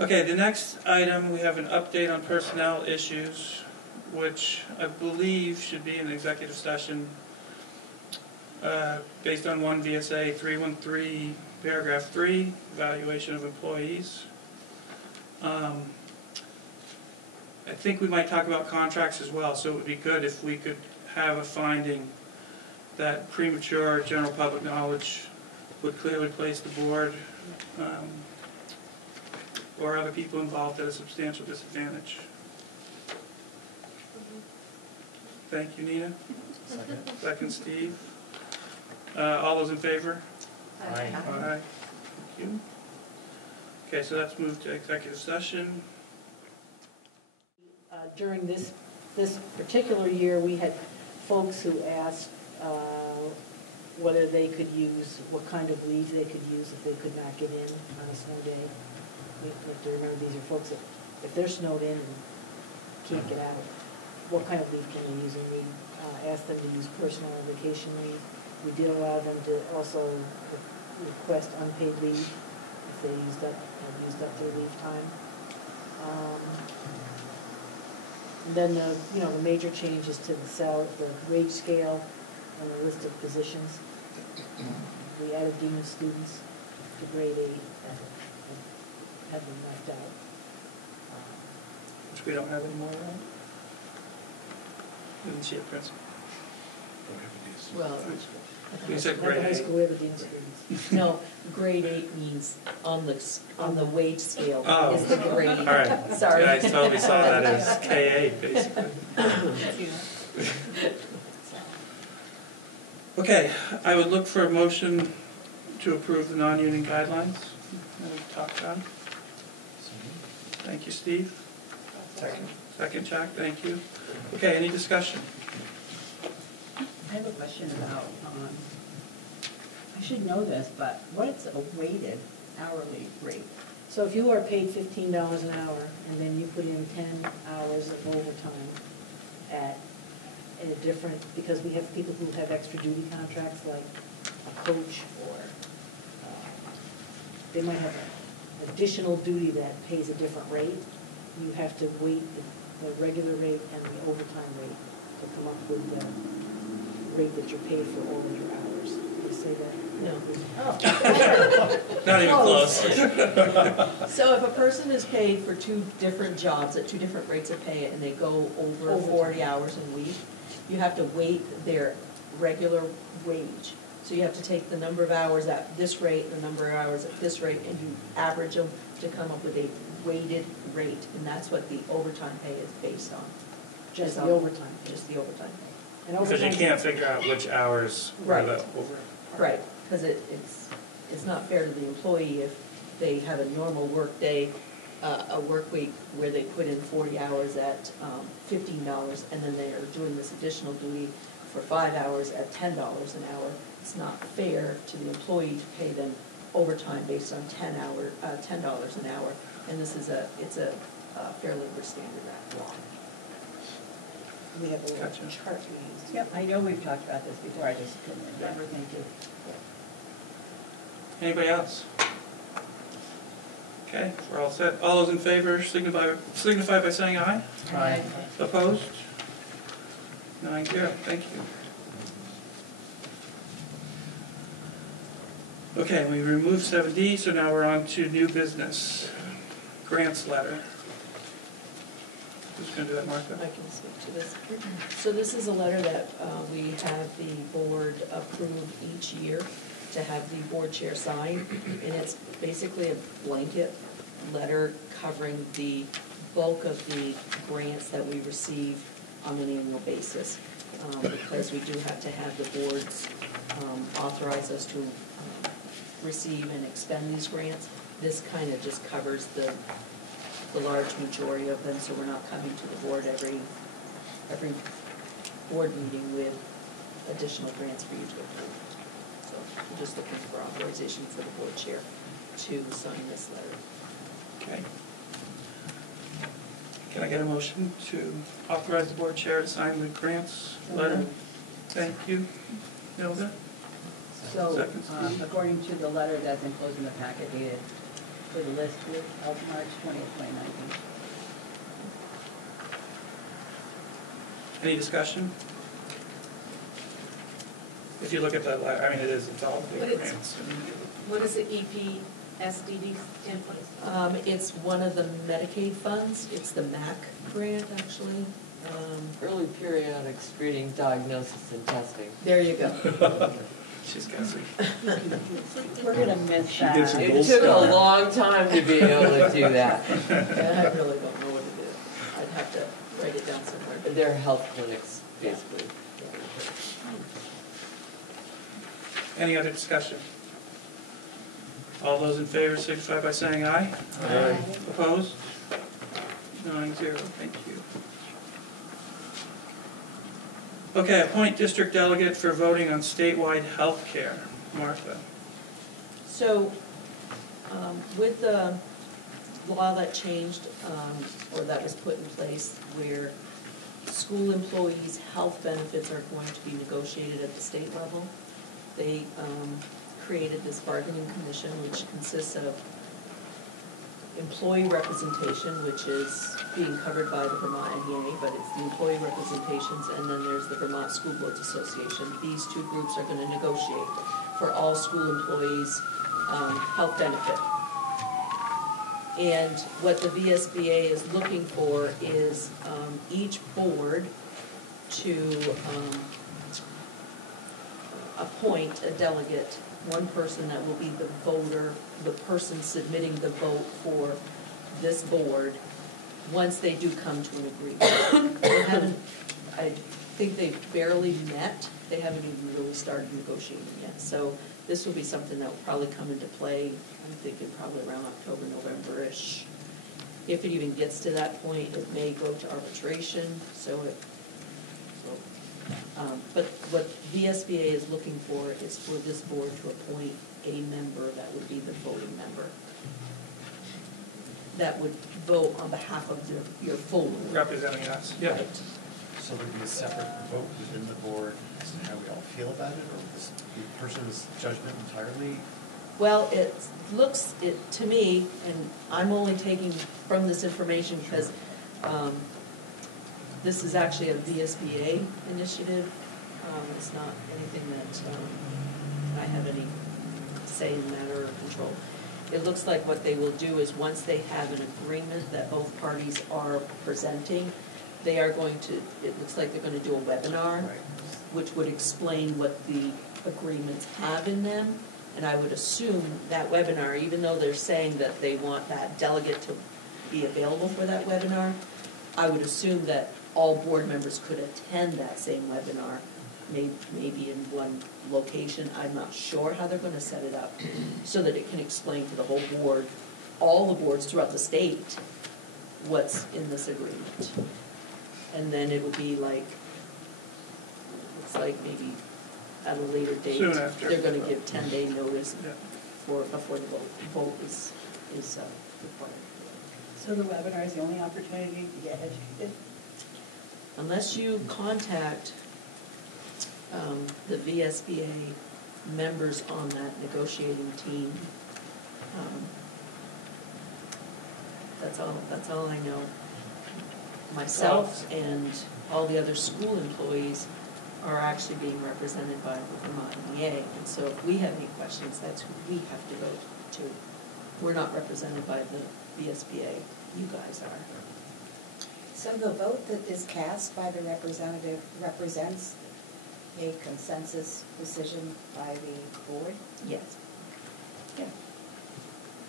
Okay, the next item, we have an update on personnel issues, which I believe should be an executive session based on 1 VSA 313, paragraph 3, evaluation of employees. I think we might talk about contracts as well, so it would be good if we could have a finding that premature general public knowledge would clearly place the board or other people involved at a substantial disadvantage. Thank you, Nina. Second, Steve. All those in favor? Aye. Aye. Thank you. Okay, so that's moved to executive session. During this particular year, we had folks who asked whether they could use, what kind of leave they could use if they could not get in on a snow day. We have to remember these are folks that, if they're snowed in and can't get out, what kind of leave can they use? And we asked them to use personal or vacation leave. We did allow them to also request unpaid leave if they have used up their leave time. And then the major changes to the wage scale and the list of positions. We added dean of students to grade 8 that had been left out. Which we don't have anymore, right? Didn't see it, principal. Well, You said At the grade high 8. school, we have a dean of students. no, grade 8 means on the wage scale Oh. is the grade. All right. Sorry. Yeah, I totally saw that as K8, basically. Okay, I would look for a motion to approve the non-union guidelines that we talked about. Thank you, Steve. Second, Jack, thank you. Okay, any discussion? I have a question about, I should know this, but what is a weighted hourly rate? So if you are paid $15 an hour, and then you put in 10 hours of overtime in a different, because we have people who have extra duty contracts, like a coach, or they might have an additional duty that pays a different rate. You have to weight the regular rate and the overtime rate to come up with the rate that you're paid for all of your hours. Did I say that? No. Oh. Not even close. So if a person is paid for 2 different jobs at 2 different rates of pay and they go over 40 hours a week, you have to weight their regular wage. So you have to take the number of hours at this rate, the number of hours at this rate, and you average them to come up with a weighted rate, and that's what the overtime pay is based on. Just the overtime. Just the overtime pay. And Because you overtime- can't figure out which hours were Right. the over. Right, because it's not fair to the employee if they have a normal work day, a work week where they put in 40 hours at $15, and then they are doing this additional duty for 5 hours at $10 an hour. It's not fair to the employee to pay them overtime based on $10 an hour. And this is it's a Fair Labor Standard Act law. We have a little Gotcha. chart we use. Yep, I know we've talked about this before, I just couldn't remember, thank you. Anybody else? Okay, we're all set. All those in favor signify by saying aye. Aye. Opposed? 9-0, thank you. Okay, we removed 7D, so now we're on to new business. Grants letter. Who's going to do that, Martha? I can speak to this. So this is a letter that we have the board approve each year to have the board chair sign, and it's basically a blanket letter covering the bulk of the grants that we receive on an annual basis. Because we do have to have the boards authorize us to receive and expend these grants. This kind of just covers the large majority of them, so we're not coming to the board every board meeting with additional grants for you to approve. So we're just looking for authorization for the board chair to sign this letter. Okay. Can I get a motion to authorize the board chair to sign the grants letter? Thank you. Hilda? So, Second, Steve. according to the letter that's enclosed in the packet dated for the list of March 20th, 2019. Any discussion? If you look at the letter, I mean, it's all big grants. What is the EPSDD stand for? It's one of the Medicaid funds. It's the MAC grant, actually. Early periodic screening, diagnosis, and testing. There you go. She's guessing. We're gonna miss that. It took a long time to be able to do that. Yeah, I really don't know what it is. I'd have to write it down somewhere. They're health clinics, basically. Any other discussion? All those in favor signify by saying aye. Aye. Opposed? 9-0, thank you. Okay, appoint district delegate for voting on statewide health care. Martha. So, with the law that changed, or that was put in place, where school employees' health benefits are going to be negotiated at the state level, they created this bargaining commission, which consists of employee representation, which is being covered by the Vermont NEA, but it's the employee representations, and then there's the Vermont School Boards Association. These two groups are going to negotiate for all school employees' health benefit. And what the VSBA is looking for is each board to appoint a delegate, one person that will be the voter, the person submitting the vote for this board, once they do come to an agreement. I think they've barely met. They haven't even really started negotiating yet. So this will be something that will probably come into play, I'm thinking probably around October, November-ish. If it even gets to that point, it may go to arbitration. But what VSBA is looking for is for this board to appoint a member that would be the voting member, that would vote on behalf of your full board. Representing us. Yeah. Right. So there'd be a separate vote within the board as to how we all feel about it, or is the person's judgment entirely? Well, it looks to me, and I'm only taking from this information because this is actually a VSBA initiative. It's not anything that I have any say in the matter or control. It looks like what they will do is once they have an agreement that both parties are presenting, they are going to, it looks like they're going to do a webinar, which would explain what the agreements have in them. And I would assume that webinar, even though they're saying that they want that delegate to be available for that webinar, I would assume that all board members could attend that same webinar, maybe in one location. I'm not sure how they're going to set it up, so that it can explain to the whole board, all the boards throughout the state, what's in this agreement. And then it would be like, it's like maybe at a later date, Soon after. they're going to give 10-day notice before the vote is required. So the webinar is the only opportunity to get educated? Unless you contact the VSBA members on that negotiating team, that's all I know. Myself and all the other school employees are actually being represented by the Vermont EA. And so if we have any questions, that's who we have to go to. We're not represented by the VSBA, you guys are. So the vote that is cast by the representative represents a consensus decision by the board? Yes. Yeah.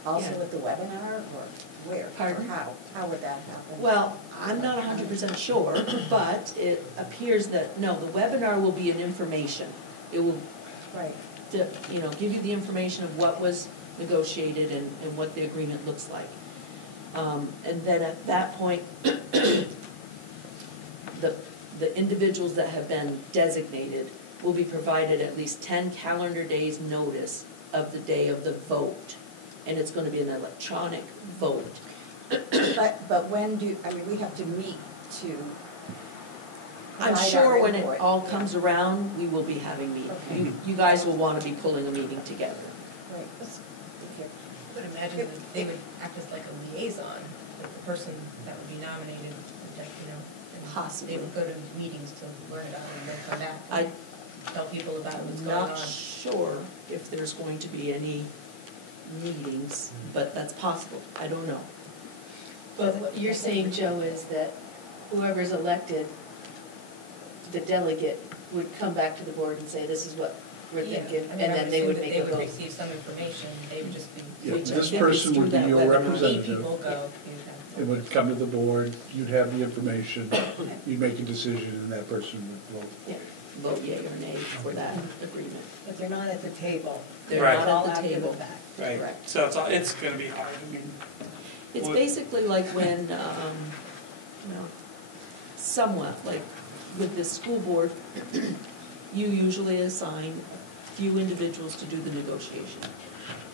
Also Yeah. at the webinar, or where? Pardon? Or how? How would that happen? Well, I'm not 100% sure, but it appears that, no, the webinar will be an information. It will, Right. you know, give you the information of what was negotiated and what the agreement looks like. And then at that point, the individuals that have been designated will be provided at least 10 calendar days' notice of the day of the vote. And it's going to be an electronic vote. But when we have to meet to I'm provide sure our when it input. all comes around, we will be having meetings. Okay. You guys will want to be pulling a meeting together. Right. I would imagine that they would act as like a liaison, like the person that would be nominated, like, you know, and Possibly. they would go to meetings to learn about it and then come back I and tell people about what's going on. Not sure if there's going to be any meetings, but that's possible. I don't know. But what you're saying, Joe, is that whoever's elected, the delegate would come back to the board and say, this is what we're Yeah, thinking, I mean, and I then they would assume make a that they would vote. receive some information, they would just be. Yeah, Which I this think person is would be through your that webinar. representative. 8 people go. It would come to the board, you'd have the information, you'd make a decision, and that person would vote. Yeah, vote yea or nay for that agreement. But they're not at the table. They're Right. not All at the after the table. fact. Right, Correct. so it's gonna be hard, I mean. It's What- basically like when, you know, somewhat, like with this school board, you usually assign a few individuals to do the negotiation.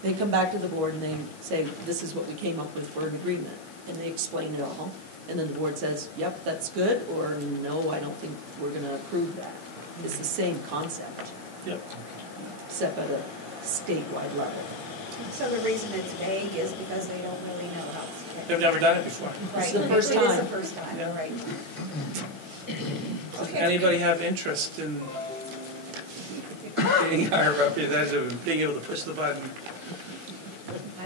They come back to the board and they say, this is what we came up with for an agreement, and they explain it all. And then the board says, yep, that's good, or no, I don't think we're gonna approve that. It's the same concept, Yep. except at a statewide level. So the reason it's vague is because they don't really know how it's. They've never done it before. Right. It's the first It is time. the first time, Yeah. right. Does anybody have interest in being our representative and being able to push the button? I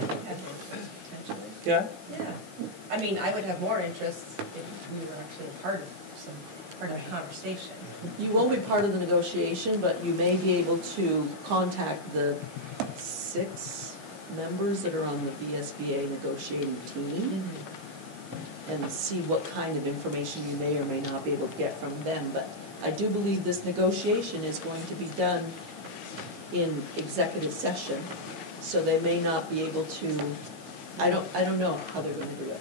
think that's potentially. Yeah? Yeah. I mean, I would have more interest if we were actually a part of the conversation. You won't be part of the negotiation, but you may be able to contact the 6 members that are on the VSBA negotiating team and see what kind of information you may or may not be able to get from them. But I do believe this negotiation is going to be done in executive session, so they may not be able to, I don't know how they're going to do it.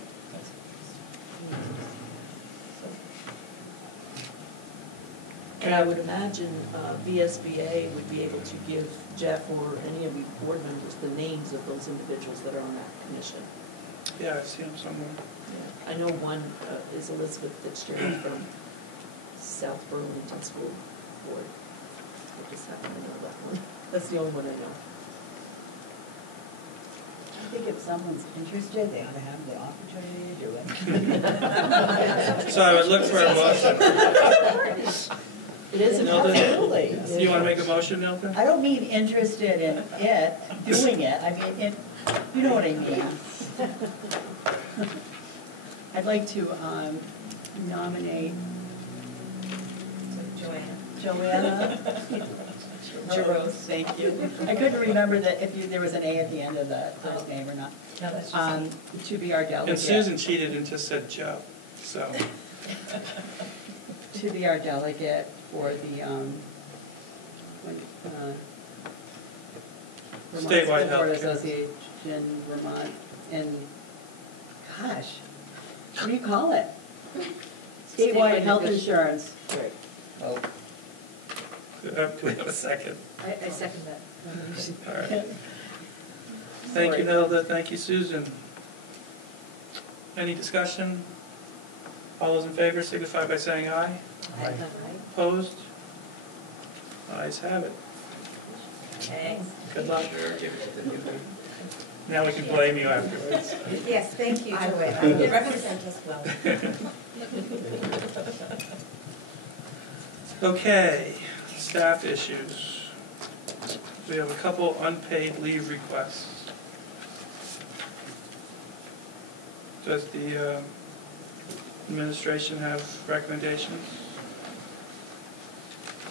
And I would imagine VSBA would be able to give Jeff or any of you board members the names of those individuals that are on that commission. Yeah, I see them somewhere. Yeah. I know one is Elizabeth Fitzgerald from South Burlington School Board. I just happen to know that one. That's the only one I know. I think if someone's interested, they ought to have the opportunity to do it. So I would look for a motion. It is a Milton? Absolutely. You want to make a motion, Milton? I don't mean interested in it, doing it, I mean, you know what I mean. I'd like to nominate Joanna. Jerose, thank you. I couldn't remember that if there was an A at the end of the first name or not. No, that's just. To be our delegate. And Susan cheated and just said Joe, so. To be our delegate for the, Vermont Statewide School Board healthcare. Association, Vermont, and, gosh, what do you call it? Statewide health insurance. Right. Oh. Do we have a second? I second that. All right. Thank you, Hilda. Thank you, Susan. Any discussion? All those in favor signify by saying aye. Aye. Opposed? Ayes have it. Thanks. Good luck. Now we can blame you afterwards. Yes, thank you, I Joanna. will represent us well. Okay. staff issues. We have a couple unpaid leave requests. Does the administration have recommendations?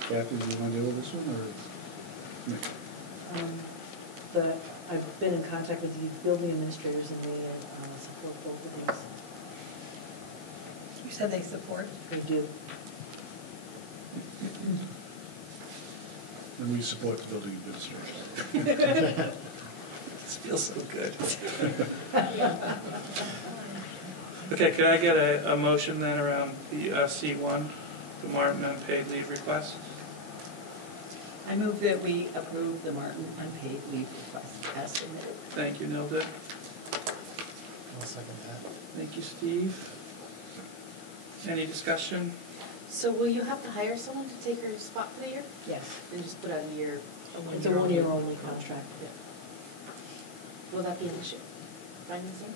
Kathy, do you want to deal with this one, or Nick? I've been in contact with the building administrators, and they support both of these. You said they support? They do. And we support the building administration. This feels so good. Okay, can I get a motion then around the C1, the Martin unpaid leave request? I move that we approve the Martin unpaid leave request as submitted. Thank you, Nilda. I'll second that. Thank you, Steve. Any discussion? So will you have to hire someone to take her spot for the year? Yes, and just put out a year. It's a one-year only contract. Will that be an issue? Financing?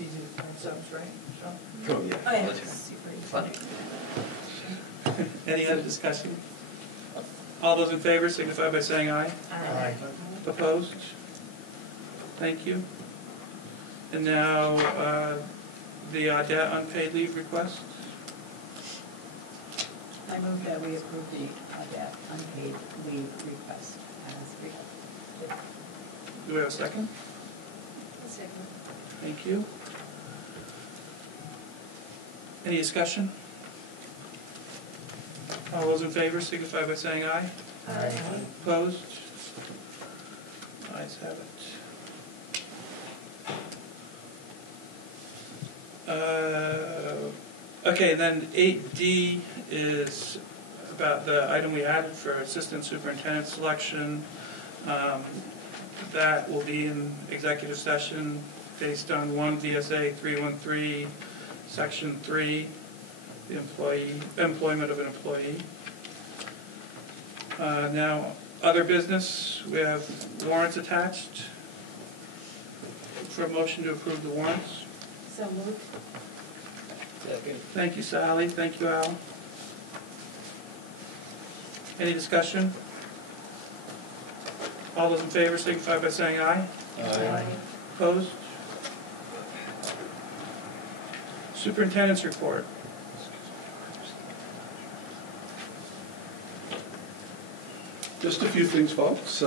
Easy to find subs, right, Sean? Oh, yeah. Oh, yeah. That's funny. Any other discussion? All those in favor signify by saying aye. Aye. Opposed? Thank you. And now, the debt unpaid leave request. I move that we approve the that unpaid leave request as read. Do we have a second? A second. Thank you. Any discussion? All those in favor signify by saying aye. Aye. Opposed? Ayes have it. Okay, then 8D is about the item we added for assistant superintendent selection. That will be in executive session based on 1 VSA 313, Section 3, the employment of an employee. Now, other business, we have warrants attached. For a motion to approve the warrants. So moved. Second. Thank you, Sally. Thank you, Al. Any discussion? All those in favor signify by saying aye. Aye. Opposed? Superintendent's report. Just a few things, folks.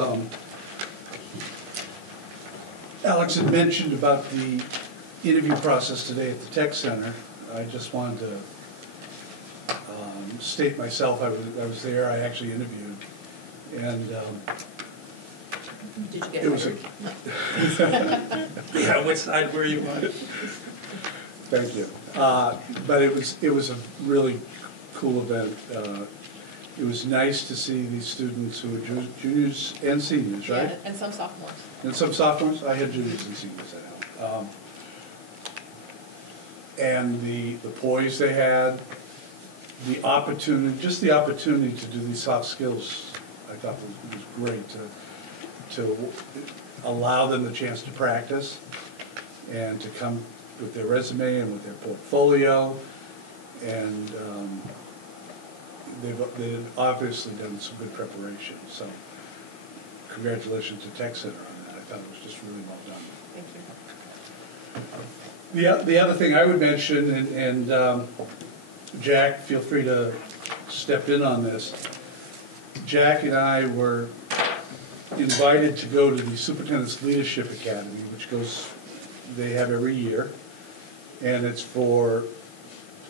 Alex had mentioned about the interview process today at the Tech Center. I just wanted to state myself, I was there, I actually interviewed, and Did you get it was hired? Yeah, which side were you on? Thank you. But it was a really cool event. It was nice to see these students who were juniors and seniors, right? Yeah, and some sophomores. And some sophomores? I had juniors and seniors, I know. And the poise they had, the opportunity, just the opportunity to do these soft skills, I thought was great to allow them the chance to practice and to come with their resume and with their portfolio. And they've obviously done some good preparation. So congratulations to Tech Center on that. I thought it was just really well done. Thank you. The other thing I would mention, and Jack, feel free to step in on this. Jack and I were invited to go to the Superintendent's Leadership Academy, which they have every year. And it's for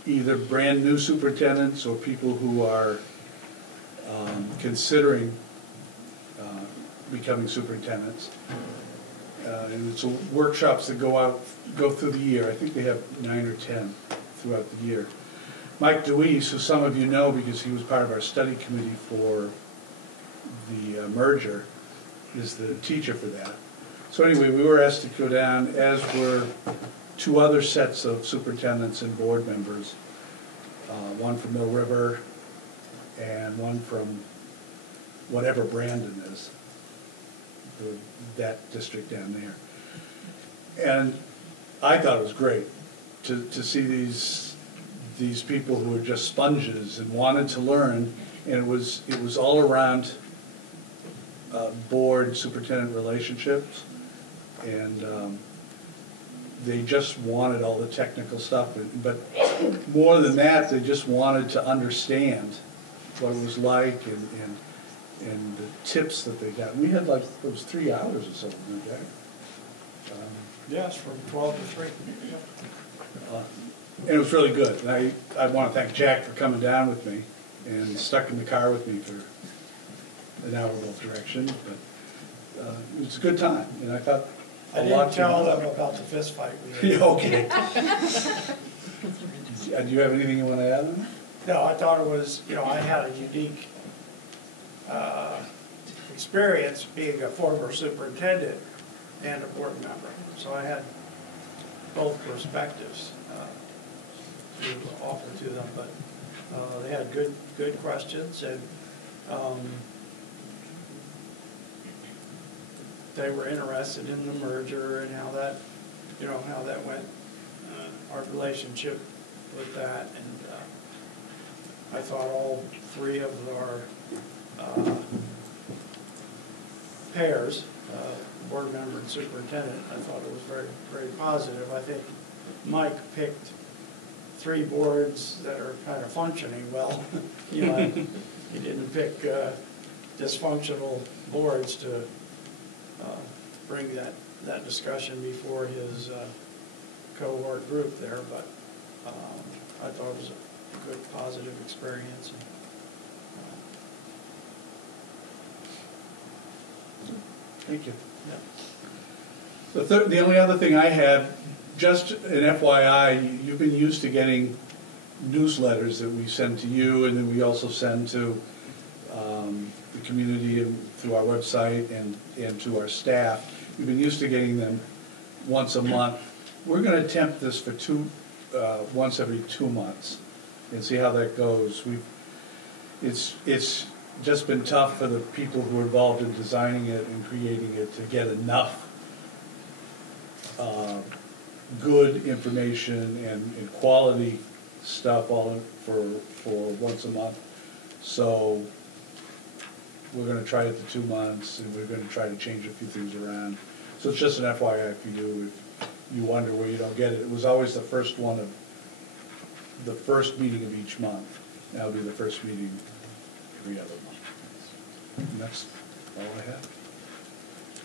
either brand new superintendents or people who are considering becoming superintendents. And it's workshops that go through the year. I think they have 9 or 10 throughout the year. Mike DeWeese, who some of you know because he was part of our study committee for the merger, is the teacher for that. So anyway, we were asked to go down, as were 2 other sets of superintendents and board members, one from Mill River and one from whatever Brandon is, that district down there. And I thought it was great to see these these people who were just sponges and wanted to learn, and it was all around board superintendent relationships, and they just wanted all the technical stuff, but more than that, they just wanted to understand what it was like and the tips that they got. We had like, it was 3 hours or something like that. Yes, from 12 to 3. And it was really good. And I want to thank Jack for coming down with me and stuck in the car with me for an hour both directions. But it was a good time, and I thought I didn't tell them about the fist fight we had. Okay. Do you have anything you want to add on that? No, I thought it was, you know, I had a unique experience being a former superintendent and a board member. So I had both perspectives to offer to them, but they had good questions, and they were interested in the merger and how that, you know, how that went, our relationship with that, and I thought all three of our pairs, board member and superintendent, I thought it was very, very positive. I think Mike picked 3 boards that are kind of functioning well. You know, he didn't pick dysfunctional boards to bring that discussion before his cohort group there, but I thought it was a good, positive experience. Thank you. Yeah. The only other thing I had, just an FYI, you've been used to getting newsletters that we send to you, and then we also send to the community and through our website and to our staff. We've been used to getting them once a month. We're going to attempt this for once every 2 months and see how that goes. It's just been tough for the people who are involved in designing it and creating it to get enough good information and quality stuff all for once a month. So we're going to try it for 2 months, and we're going to try to change a few things around. So it's just an FYI for you if you wonder where you don't get it. It was always the first meeting of each month. Now it'll be the first meeting every other month. And that's all I have.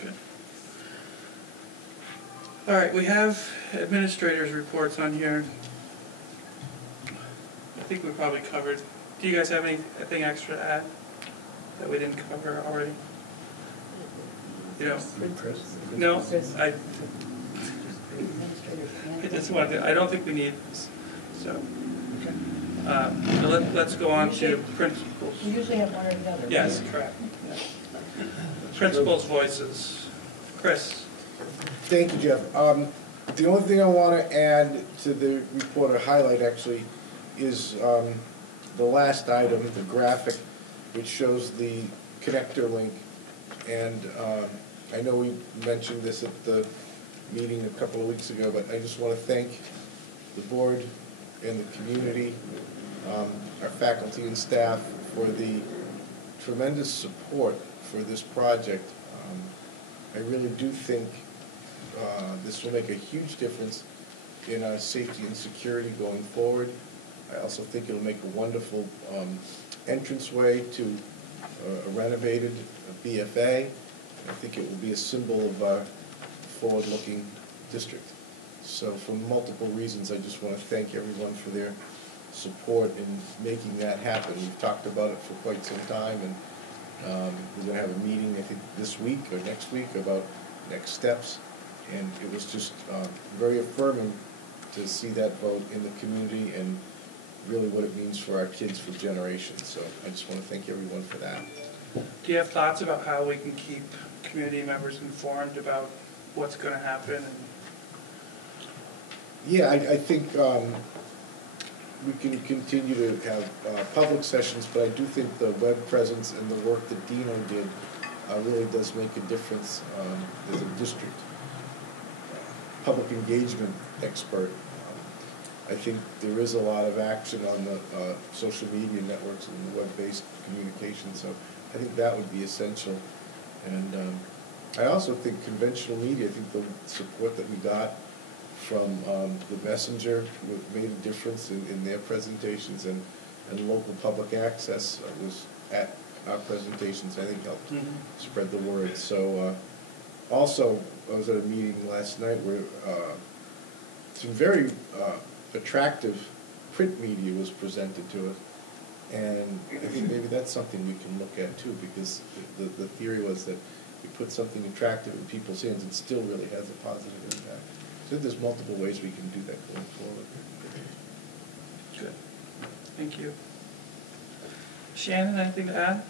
Good. All right, we have administrators' reports on here. I think we probably covered. Do you guys have anything extra to add that we didn't cover already? You know, no, I just wanted to, I don't think we need this. So, so let's go on to principals. We usually have one or the other. Yes, correct. Yeah. Principals' voices. Chris. Thank you, Jeff. The only thing I want to add to the report, or highlight actually, is the last item, the graphic, which shows the connector link. And I know we mentioned this at the meeting a couple of weeks ago, but I just want to thank the board and the community, our faculty and staff, for the tremendous support for this project. I really do think this will make a huge difference in our safety and security going forward. I also think it'll make a wonderful entranceway to a renovated BFA. I think it will be a symbol of our forward-looking district. So for multiple reasons, I just want to thank everyone for their support in making that happen. We've talked about it for quite some time, and we're going to have a meeting, I think, this week or next week about next steps. And it was just very affirming to see that vote in the community and really what it means for our kids for generations. So I just want to thank everyone for that. Do you have thoughts about how we can keep community members informed about what's going to happen? Yeah, I think we can continue to have public sessions, but I do think the web presence and the work that Dino did really does make a difference as a district public engagement expert. I think there is a lot of action on the social media networks and the web-based communication, so I think that would be essential. And I also think conventional media, I think the support that we got from the Messenger made a difference in their presentations, and local public access was at our presentations, I think helped spread the word. So also, I was at a meeting last night where some very attractive print media was presented to us, and I think maybe that's something we can look at too, because the theory was that you put something attractive in people's hands, it still really has a positive impact. So there's multiple ways we can do that going forward. Good. Thank you. Shannon, anything to add?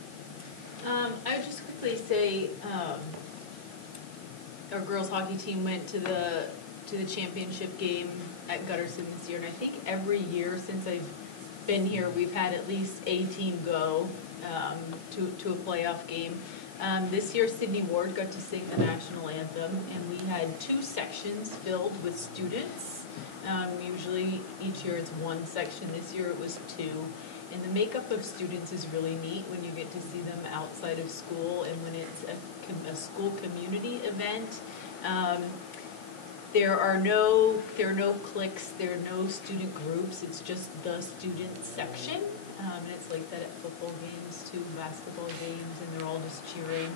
I would just quickly say our girls hockey team went to the championship game at Gutterson this year, and I think every year since I've been here, we've had at least a team go to a playoff game. This year, Sydney Ward got to sing the national anthem, and we had 2 sections filled with students. Usually each year it's 1 section. This year it was 2. And the makeup of students is really neat when you get to see them outside of school, and when it's a school community event. There are no cliques, there are no student groups, it's just the student section. And it's like that at football games too, basketball games, and they're all just cheering.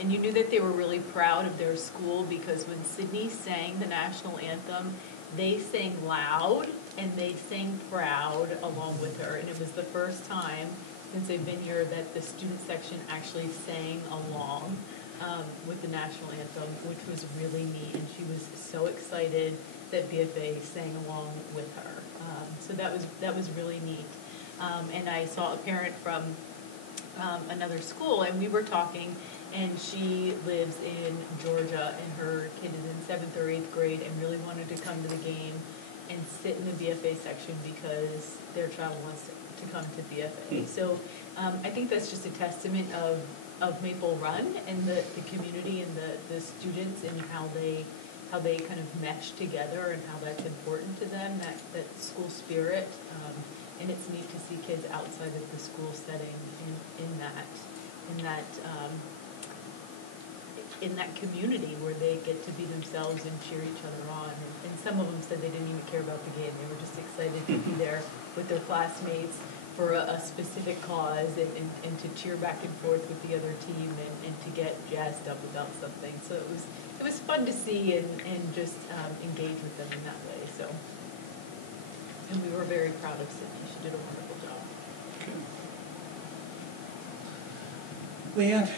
And you knew that they were really proud of their school, because when Sydney sang the national anthem, they sang loud and they sang proud along with her. And it was the first time since I've been here that the student section actually sang along with the national anthem, which was really neat. And she was so excited that BFA sang along with her. So that was really neat. And I saw a parent from another school, and we were talking, and she lives in Georgia, and her kid is in 7th or 8th grade, and really wanted to come to the game and sit in the BFA section because their child wants to come to BFA. So I think that's just a testament of Maple Run and the community and the students, and how they kind of mesh together, and how that's important to them, that school spirit. And it's neat to see kids outside of the school setting in that community where they get to be themselves and cheer each other on. And some of them said they didn't even care about the game. They were just excited to be there with their classmates for a specific cause, and to cheer back and forth with the other team, and to get jazzed up about something. So it was fun to see and just engage with them in that way. So. And we were very proud of Sydney. She did a wonderful job. Leanne?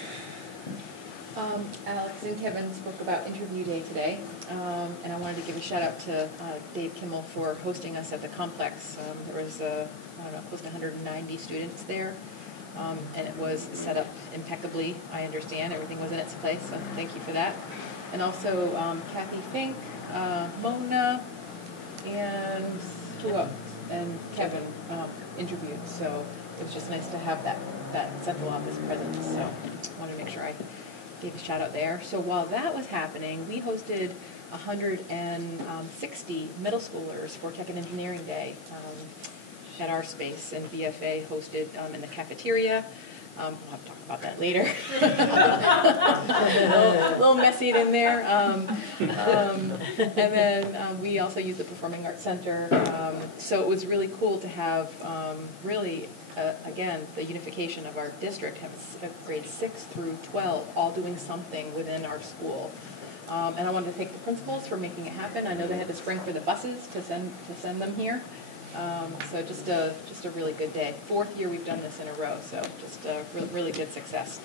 Alex and Kevin spoke about interview day today, and I wanted to give a shout out to Dave Kimmel for hosting us at the complex. There was, close to 190 students there, and it was set up impeccably, I understand. Everything was in its place, so thank you for that. And also Kathy Fink, Mona, and who else? And Kevin interviewed, so it was just nice to have that central office presence, so I wanted to make sure I gave a shout out there. So while that was happening, we hosted 160 middle schoolers for Tech and Engineering Day at our space, and BFA hosted in the cafeteria. We'll have to talk about that later. a little messy in there. And then we also used the Performing Arts Center. So it was really cool to have again, the unification of our district, have grades 6 through 12 all doing something within our school. And I wanted to thank the principals for making it happen. I know they had to spring for the buses to send them here. So just a really good day. 4th year we've done this in a row, so just a really good success.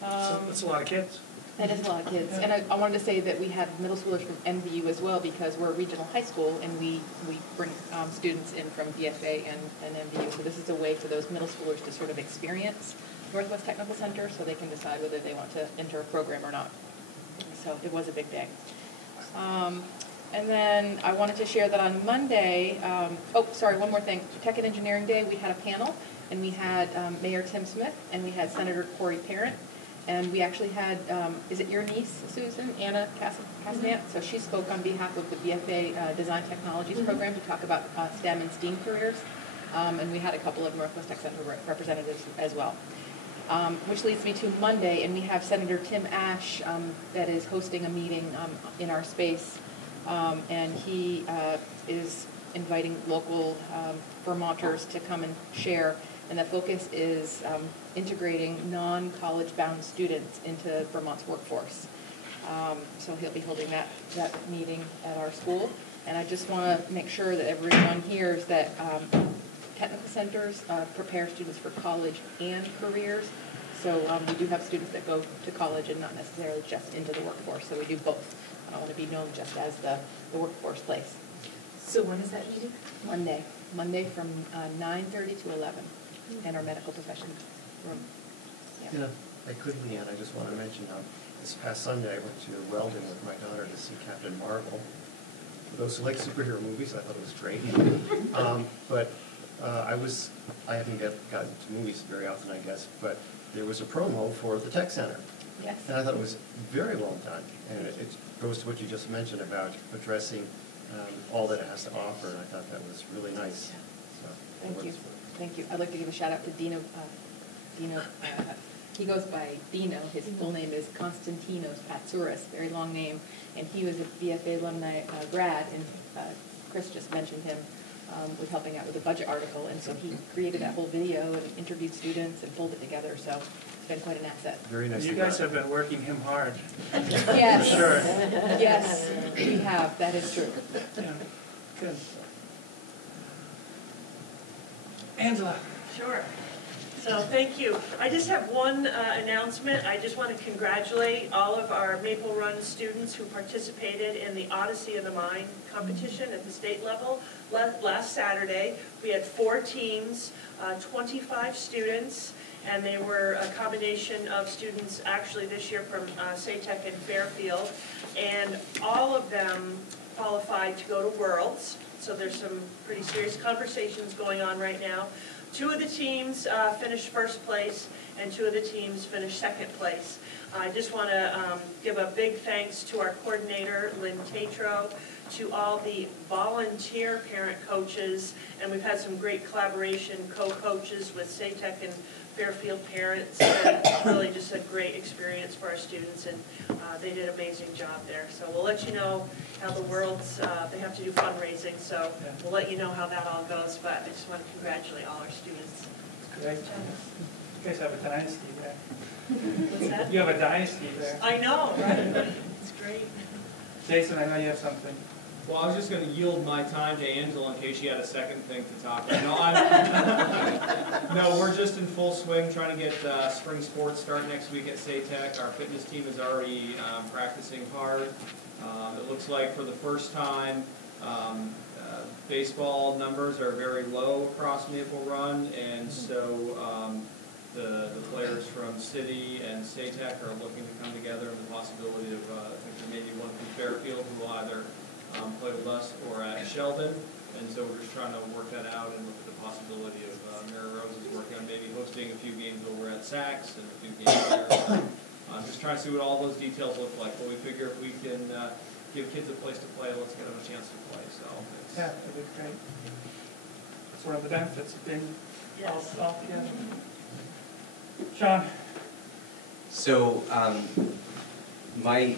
That's a lot of kids. That is a lot of kids. And I wanted to say that we had middle schoolers from MVU as well, because we're a regional high school, and we bring students in from BFA and MVU. So this is a way for those middle schoolers to sort of experience Northwest Technical Center, so they can decide whether they want to enter a program or not. So it was a big day. And then I wanted to share that on Monday, one more thing. Tech and Engineering Day, we had a panel, and we had Mayor Tim Smith, and we had Senator Corey Parent, And we actually had, is it your niece, Susan, Anna Casanant? So she spoke on behalf of the BFA Design Technologies program to talk about STEM and STEAM careers. And we had a couple of Northwest Tech Center representatives as well. Which leads me to Monday, and we have Senator Tim Ash that is hosting a meeting in our space. And he is inviting local Vermonters to come and share. And the focus is integrating non-college bound students into Vermont's workforce. So he'll be holding that meeting at our school. And I just want to make sure that everyone hears that technical centers prepare students for college and careers. So we do have students that go to college and not necessarily just into the workforce. So we do both. I don't want to be known just as the workforce place. So when is that meeting? Monday from 9:30 to 11 in our medical professions room. Yeah, I could, Leanne, I just want to mention this past Sunday I went to Weldon with my daughter to see Captain Marvel. For those who like superhero movies, I thought it was great. But I haven't gotten to movies very often, I guess, but there was a promo for the Tech Center. Yes. And I thought it was very well done. And it goes to what you just mentioned about addressing all that it has to offer, and I thought that was really nice. So, Thank you. Thank you. I'd like to give a shout out to Dino. He goes by Dino. His full name is Konstantinos Patsouris, very long name, and he was a BFA alumni grad, and Chris just mentioned him with helping out with a budget article, and so he created that whole video and interviewed students and pulled it together, so it's been quite an asset. Very nice. You guys have been working him hard. Yes. For sure. Yes, we have. That is true. Yeah. Good. Angela. Sure. So thank you. I just have one announcement. I just want to congratulate all of our Maple Run students who participated in the Odyssey of the Mind competition at the state level last Saturday. We had 4 teams, 25 students, and they were a combination of students actually this year from SATEC and Fairfield, and all of them qualified to go to Worlds. So there's some pretty serious conversations going on right now. 2 of the teams finished first place, and 2 of the teams finished second place. I just want to give a big thanks to our coordinator, Lynn Tatro, to all the volunteer parent coaches, and we've had some great collaboration co-coaches with SATEC and Fairfield parents, and really just a great experience for our students, and they did an amazing job there. So we'll let you know how the Worlds, they have to do fundraising, so we'll let you know how that all goes, but I just want to congratulate all our students. Great. You guys have a dynasty there. What's that? You have a dynasty there. I know, right? It's great. Jason, I know you have something. Well, I was just going to yield my time to Angela in case she had a second thing to talk about. No, we're just in full swing trying to get spring sports start next week at SATEC. Our fitness team is already practicing hard. It looks like for the first time, baseball numbers are very low across Maple Run, and so the players from City and SATEC are looking to come together, and the possibility of I think there may be one from Fairfield who will either play with us or at Sheldon, and so we're just trying to work that out and look at the possibility of MRUSD is working on maybe hosting a few games over at Saks and a few games there. Just trying to see what all those details look like, but we figure if we can give kids a place to play, let's get them a chance to play. So yeah, that'd be great. It's one of the benefits of being all together. Sean. So my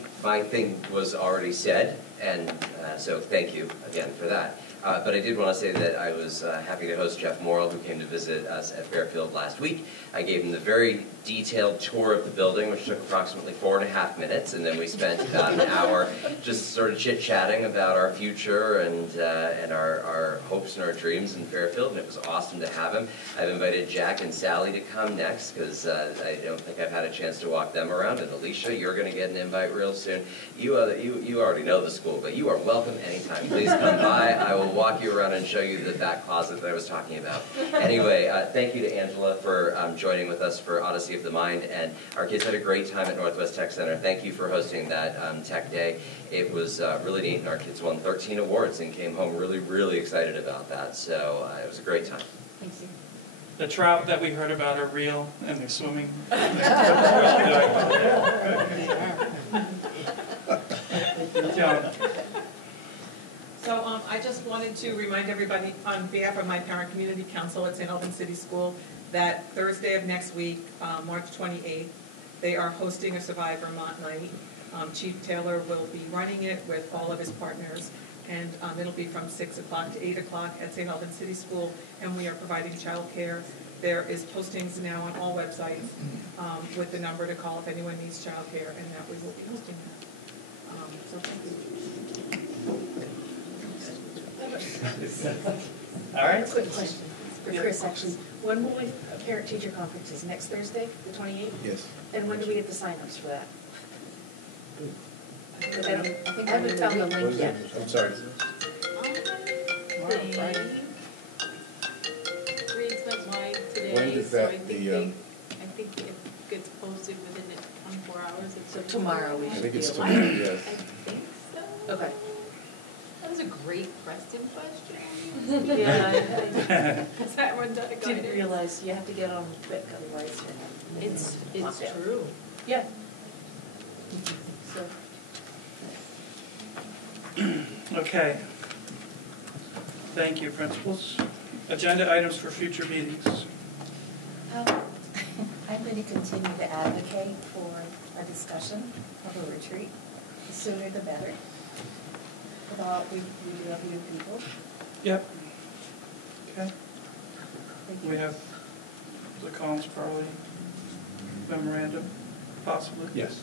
thing was already said, and so thank you again for that. But I did want to say that I was happy to host Jeff Morrill, who came to visit us at Fairfield last week. I gave him the very detailed tour of the building, which took approximately 4.5 minutes, and then we spent about an hour just sort of chit-chatting about our future and our hopes and our dreams in Fairfield, and it was awesome to have him. I've invited Jack and Sally to come next, because I don't think I've had a chance to walk them around, and Alicia, you're going to get an invite real soon. You already know the school, but you are welcome anytime. Please come by. I will walk you around and show you the back closet that I was talking about. Anyway, thank you to Angela for joining with us for Odyssey of the Mind, and our kids had a great time at Northwest Tech Center. Thank you for hosting that Tech Day. It was really neat, and our kids won 13 awards and came home really, really excited about that, so it was a great time. Thanks. The trout that we heard about are real, and they're swimming. Joan. So I just wanted to remind everybody on behalf of my parent community council at Saint Albans City School that Thursday of next week, March 28th, they are hosting a Survive Vermont night. Chief Taylor will be running it with all of his partners, and it'll be from 6 o'clock to 8 o'clock at Saint Albans City School, and we are providing childcare. There is postings now on all websites with the number to call if anyone needs childcare, and that we will be hosting that. So thank you. All right. Quick question for Chris, actually. When will we, parent-teacher conference is next Thursday, the 28th? Yes. And when do we get the sign-ups for that? I think I haven't found the What link is yet. it? I'm sorry. Reads went live When today, does so that, I think it gets posted within the 24 hours. So tomorrow we I should think be it's able tomorrow, to. yes. I think so. Okay. That was a great Preston question. Yeah, Has that one done a I didn't guidance? realize you have to get on quick, otherwise It's Lock it. true. Yeah. So, Okay. Thank you, principals. Agenda items for future meetings. I'm going to continue to advocate for a discussion of a retreat. The sooner the better. With all, we do have young people. Yep. Okay. We have the Collins Parley memorandum, possibly? Yes.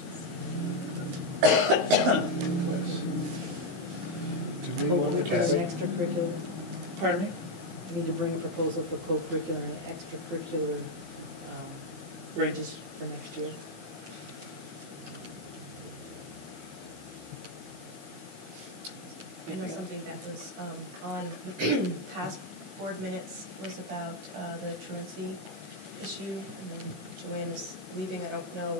Co-curricular and extracurricular. Pardon me? We need to bring a proposal for co-curricular and extracurricular wages for next year. I know something that was on past board minutes was about the truancy issue, and then Joanne is leaving, I don't know,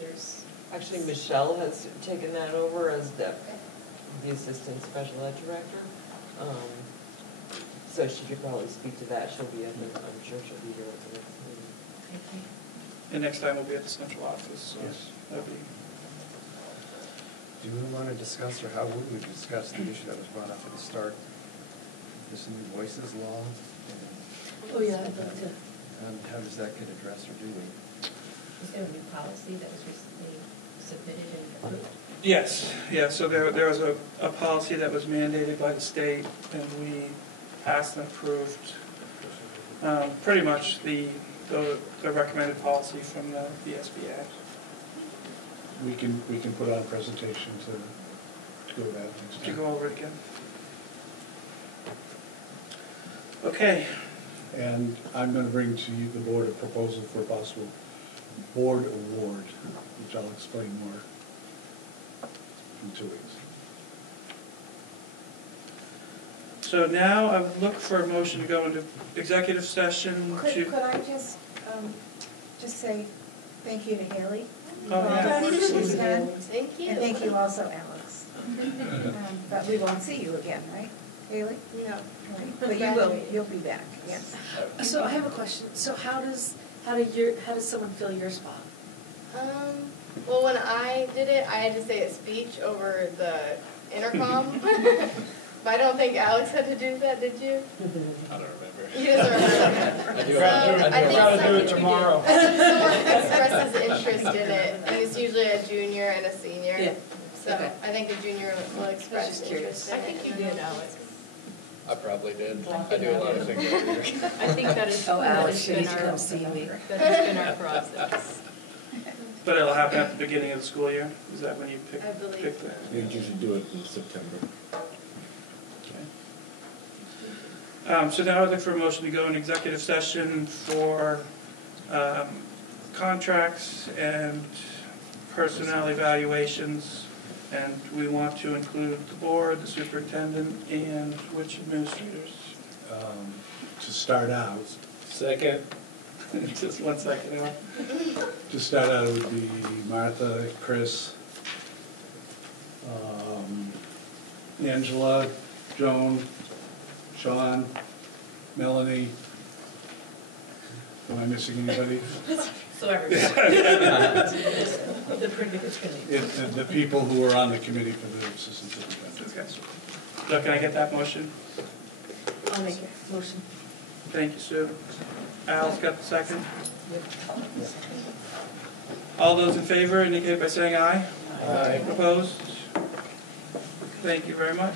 there's. Actually, Michelle has taken that over as the assistant special ed director. So she could probably speak to that. She'll be at the, I'm sure she'll be here at the next meeting. And next time we'll be at the central office, so Yes. that'll be. Do we want to discuss, or how would we discuss the issue that was brought up at the start? This new voices law? Oh, yeah, I'd love to. How does that get addressed, or do we? Is there a new policy that was recently submitted and approved? Yes, yeah, so there was a policy that was mandated by the state, and we passed and approved pretty much the recommended policy from the SBA. We can put on a presentation to go over that next To time. go over it again. Okay. And I'm going to bring to you, the board, a proposal for a possible board award, which I'll explain more in 2 weeks. So now I would look for a motion to go into executive session to. Could I just say thank you to Haley? Oh, for all yeah. the work she's done. Thank you. And thank you also, Alex. But we won't see you again, right, Haley? No. Right. But you will, you'll be back, yes. So I have a question. So how does someone fill your spot? Well, when I did it, I had to say a speech over the intercom. But I don't think Alex had to do that, did you? I don't remember. You just remember. I do So remember. I think Gotta do it tomorrow. someone expresses interest in it, and it's usually a junior and a senior. Yeah. So Okay. I think the junior will express just curious. interest in I it. think you did, Alex. I probably did. I do a lot of things over here. I think that is. Oh, that Alex, has you been need to our- come see me. That has been our process. But it'll happen at the beginning of the school year? Is that when you pick I believe the? so. We usually do it in September. So now I'd look for a motion to go in executive session for contracts and personnel evaluations. And we want to include the board, the superintendent, and which administrators? To start out, Second. Just 1 second. Emma. To start out, it would be Martha, Chris, Angela, Joan, Sean, Melanie, Am I missing anybody? So everybody. The predicate committee. The people who are on the committee for the assistant superintendent. Okay. So can I get that motion? I'll make it. Motion. Thank you, Sue. Al's got the second. All those in favor indicate by saying aye. Aye. Opposed? Thank you very much.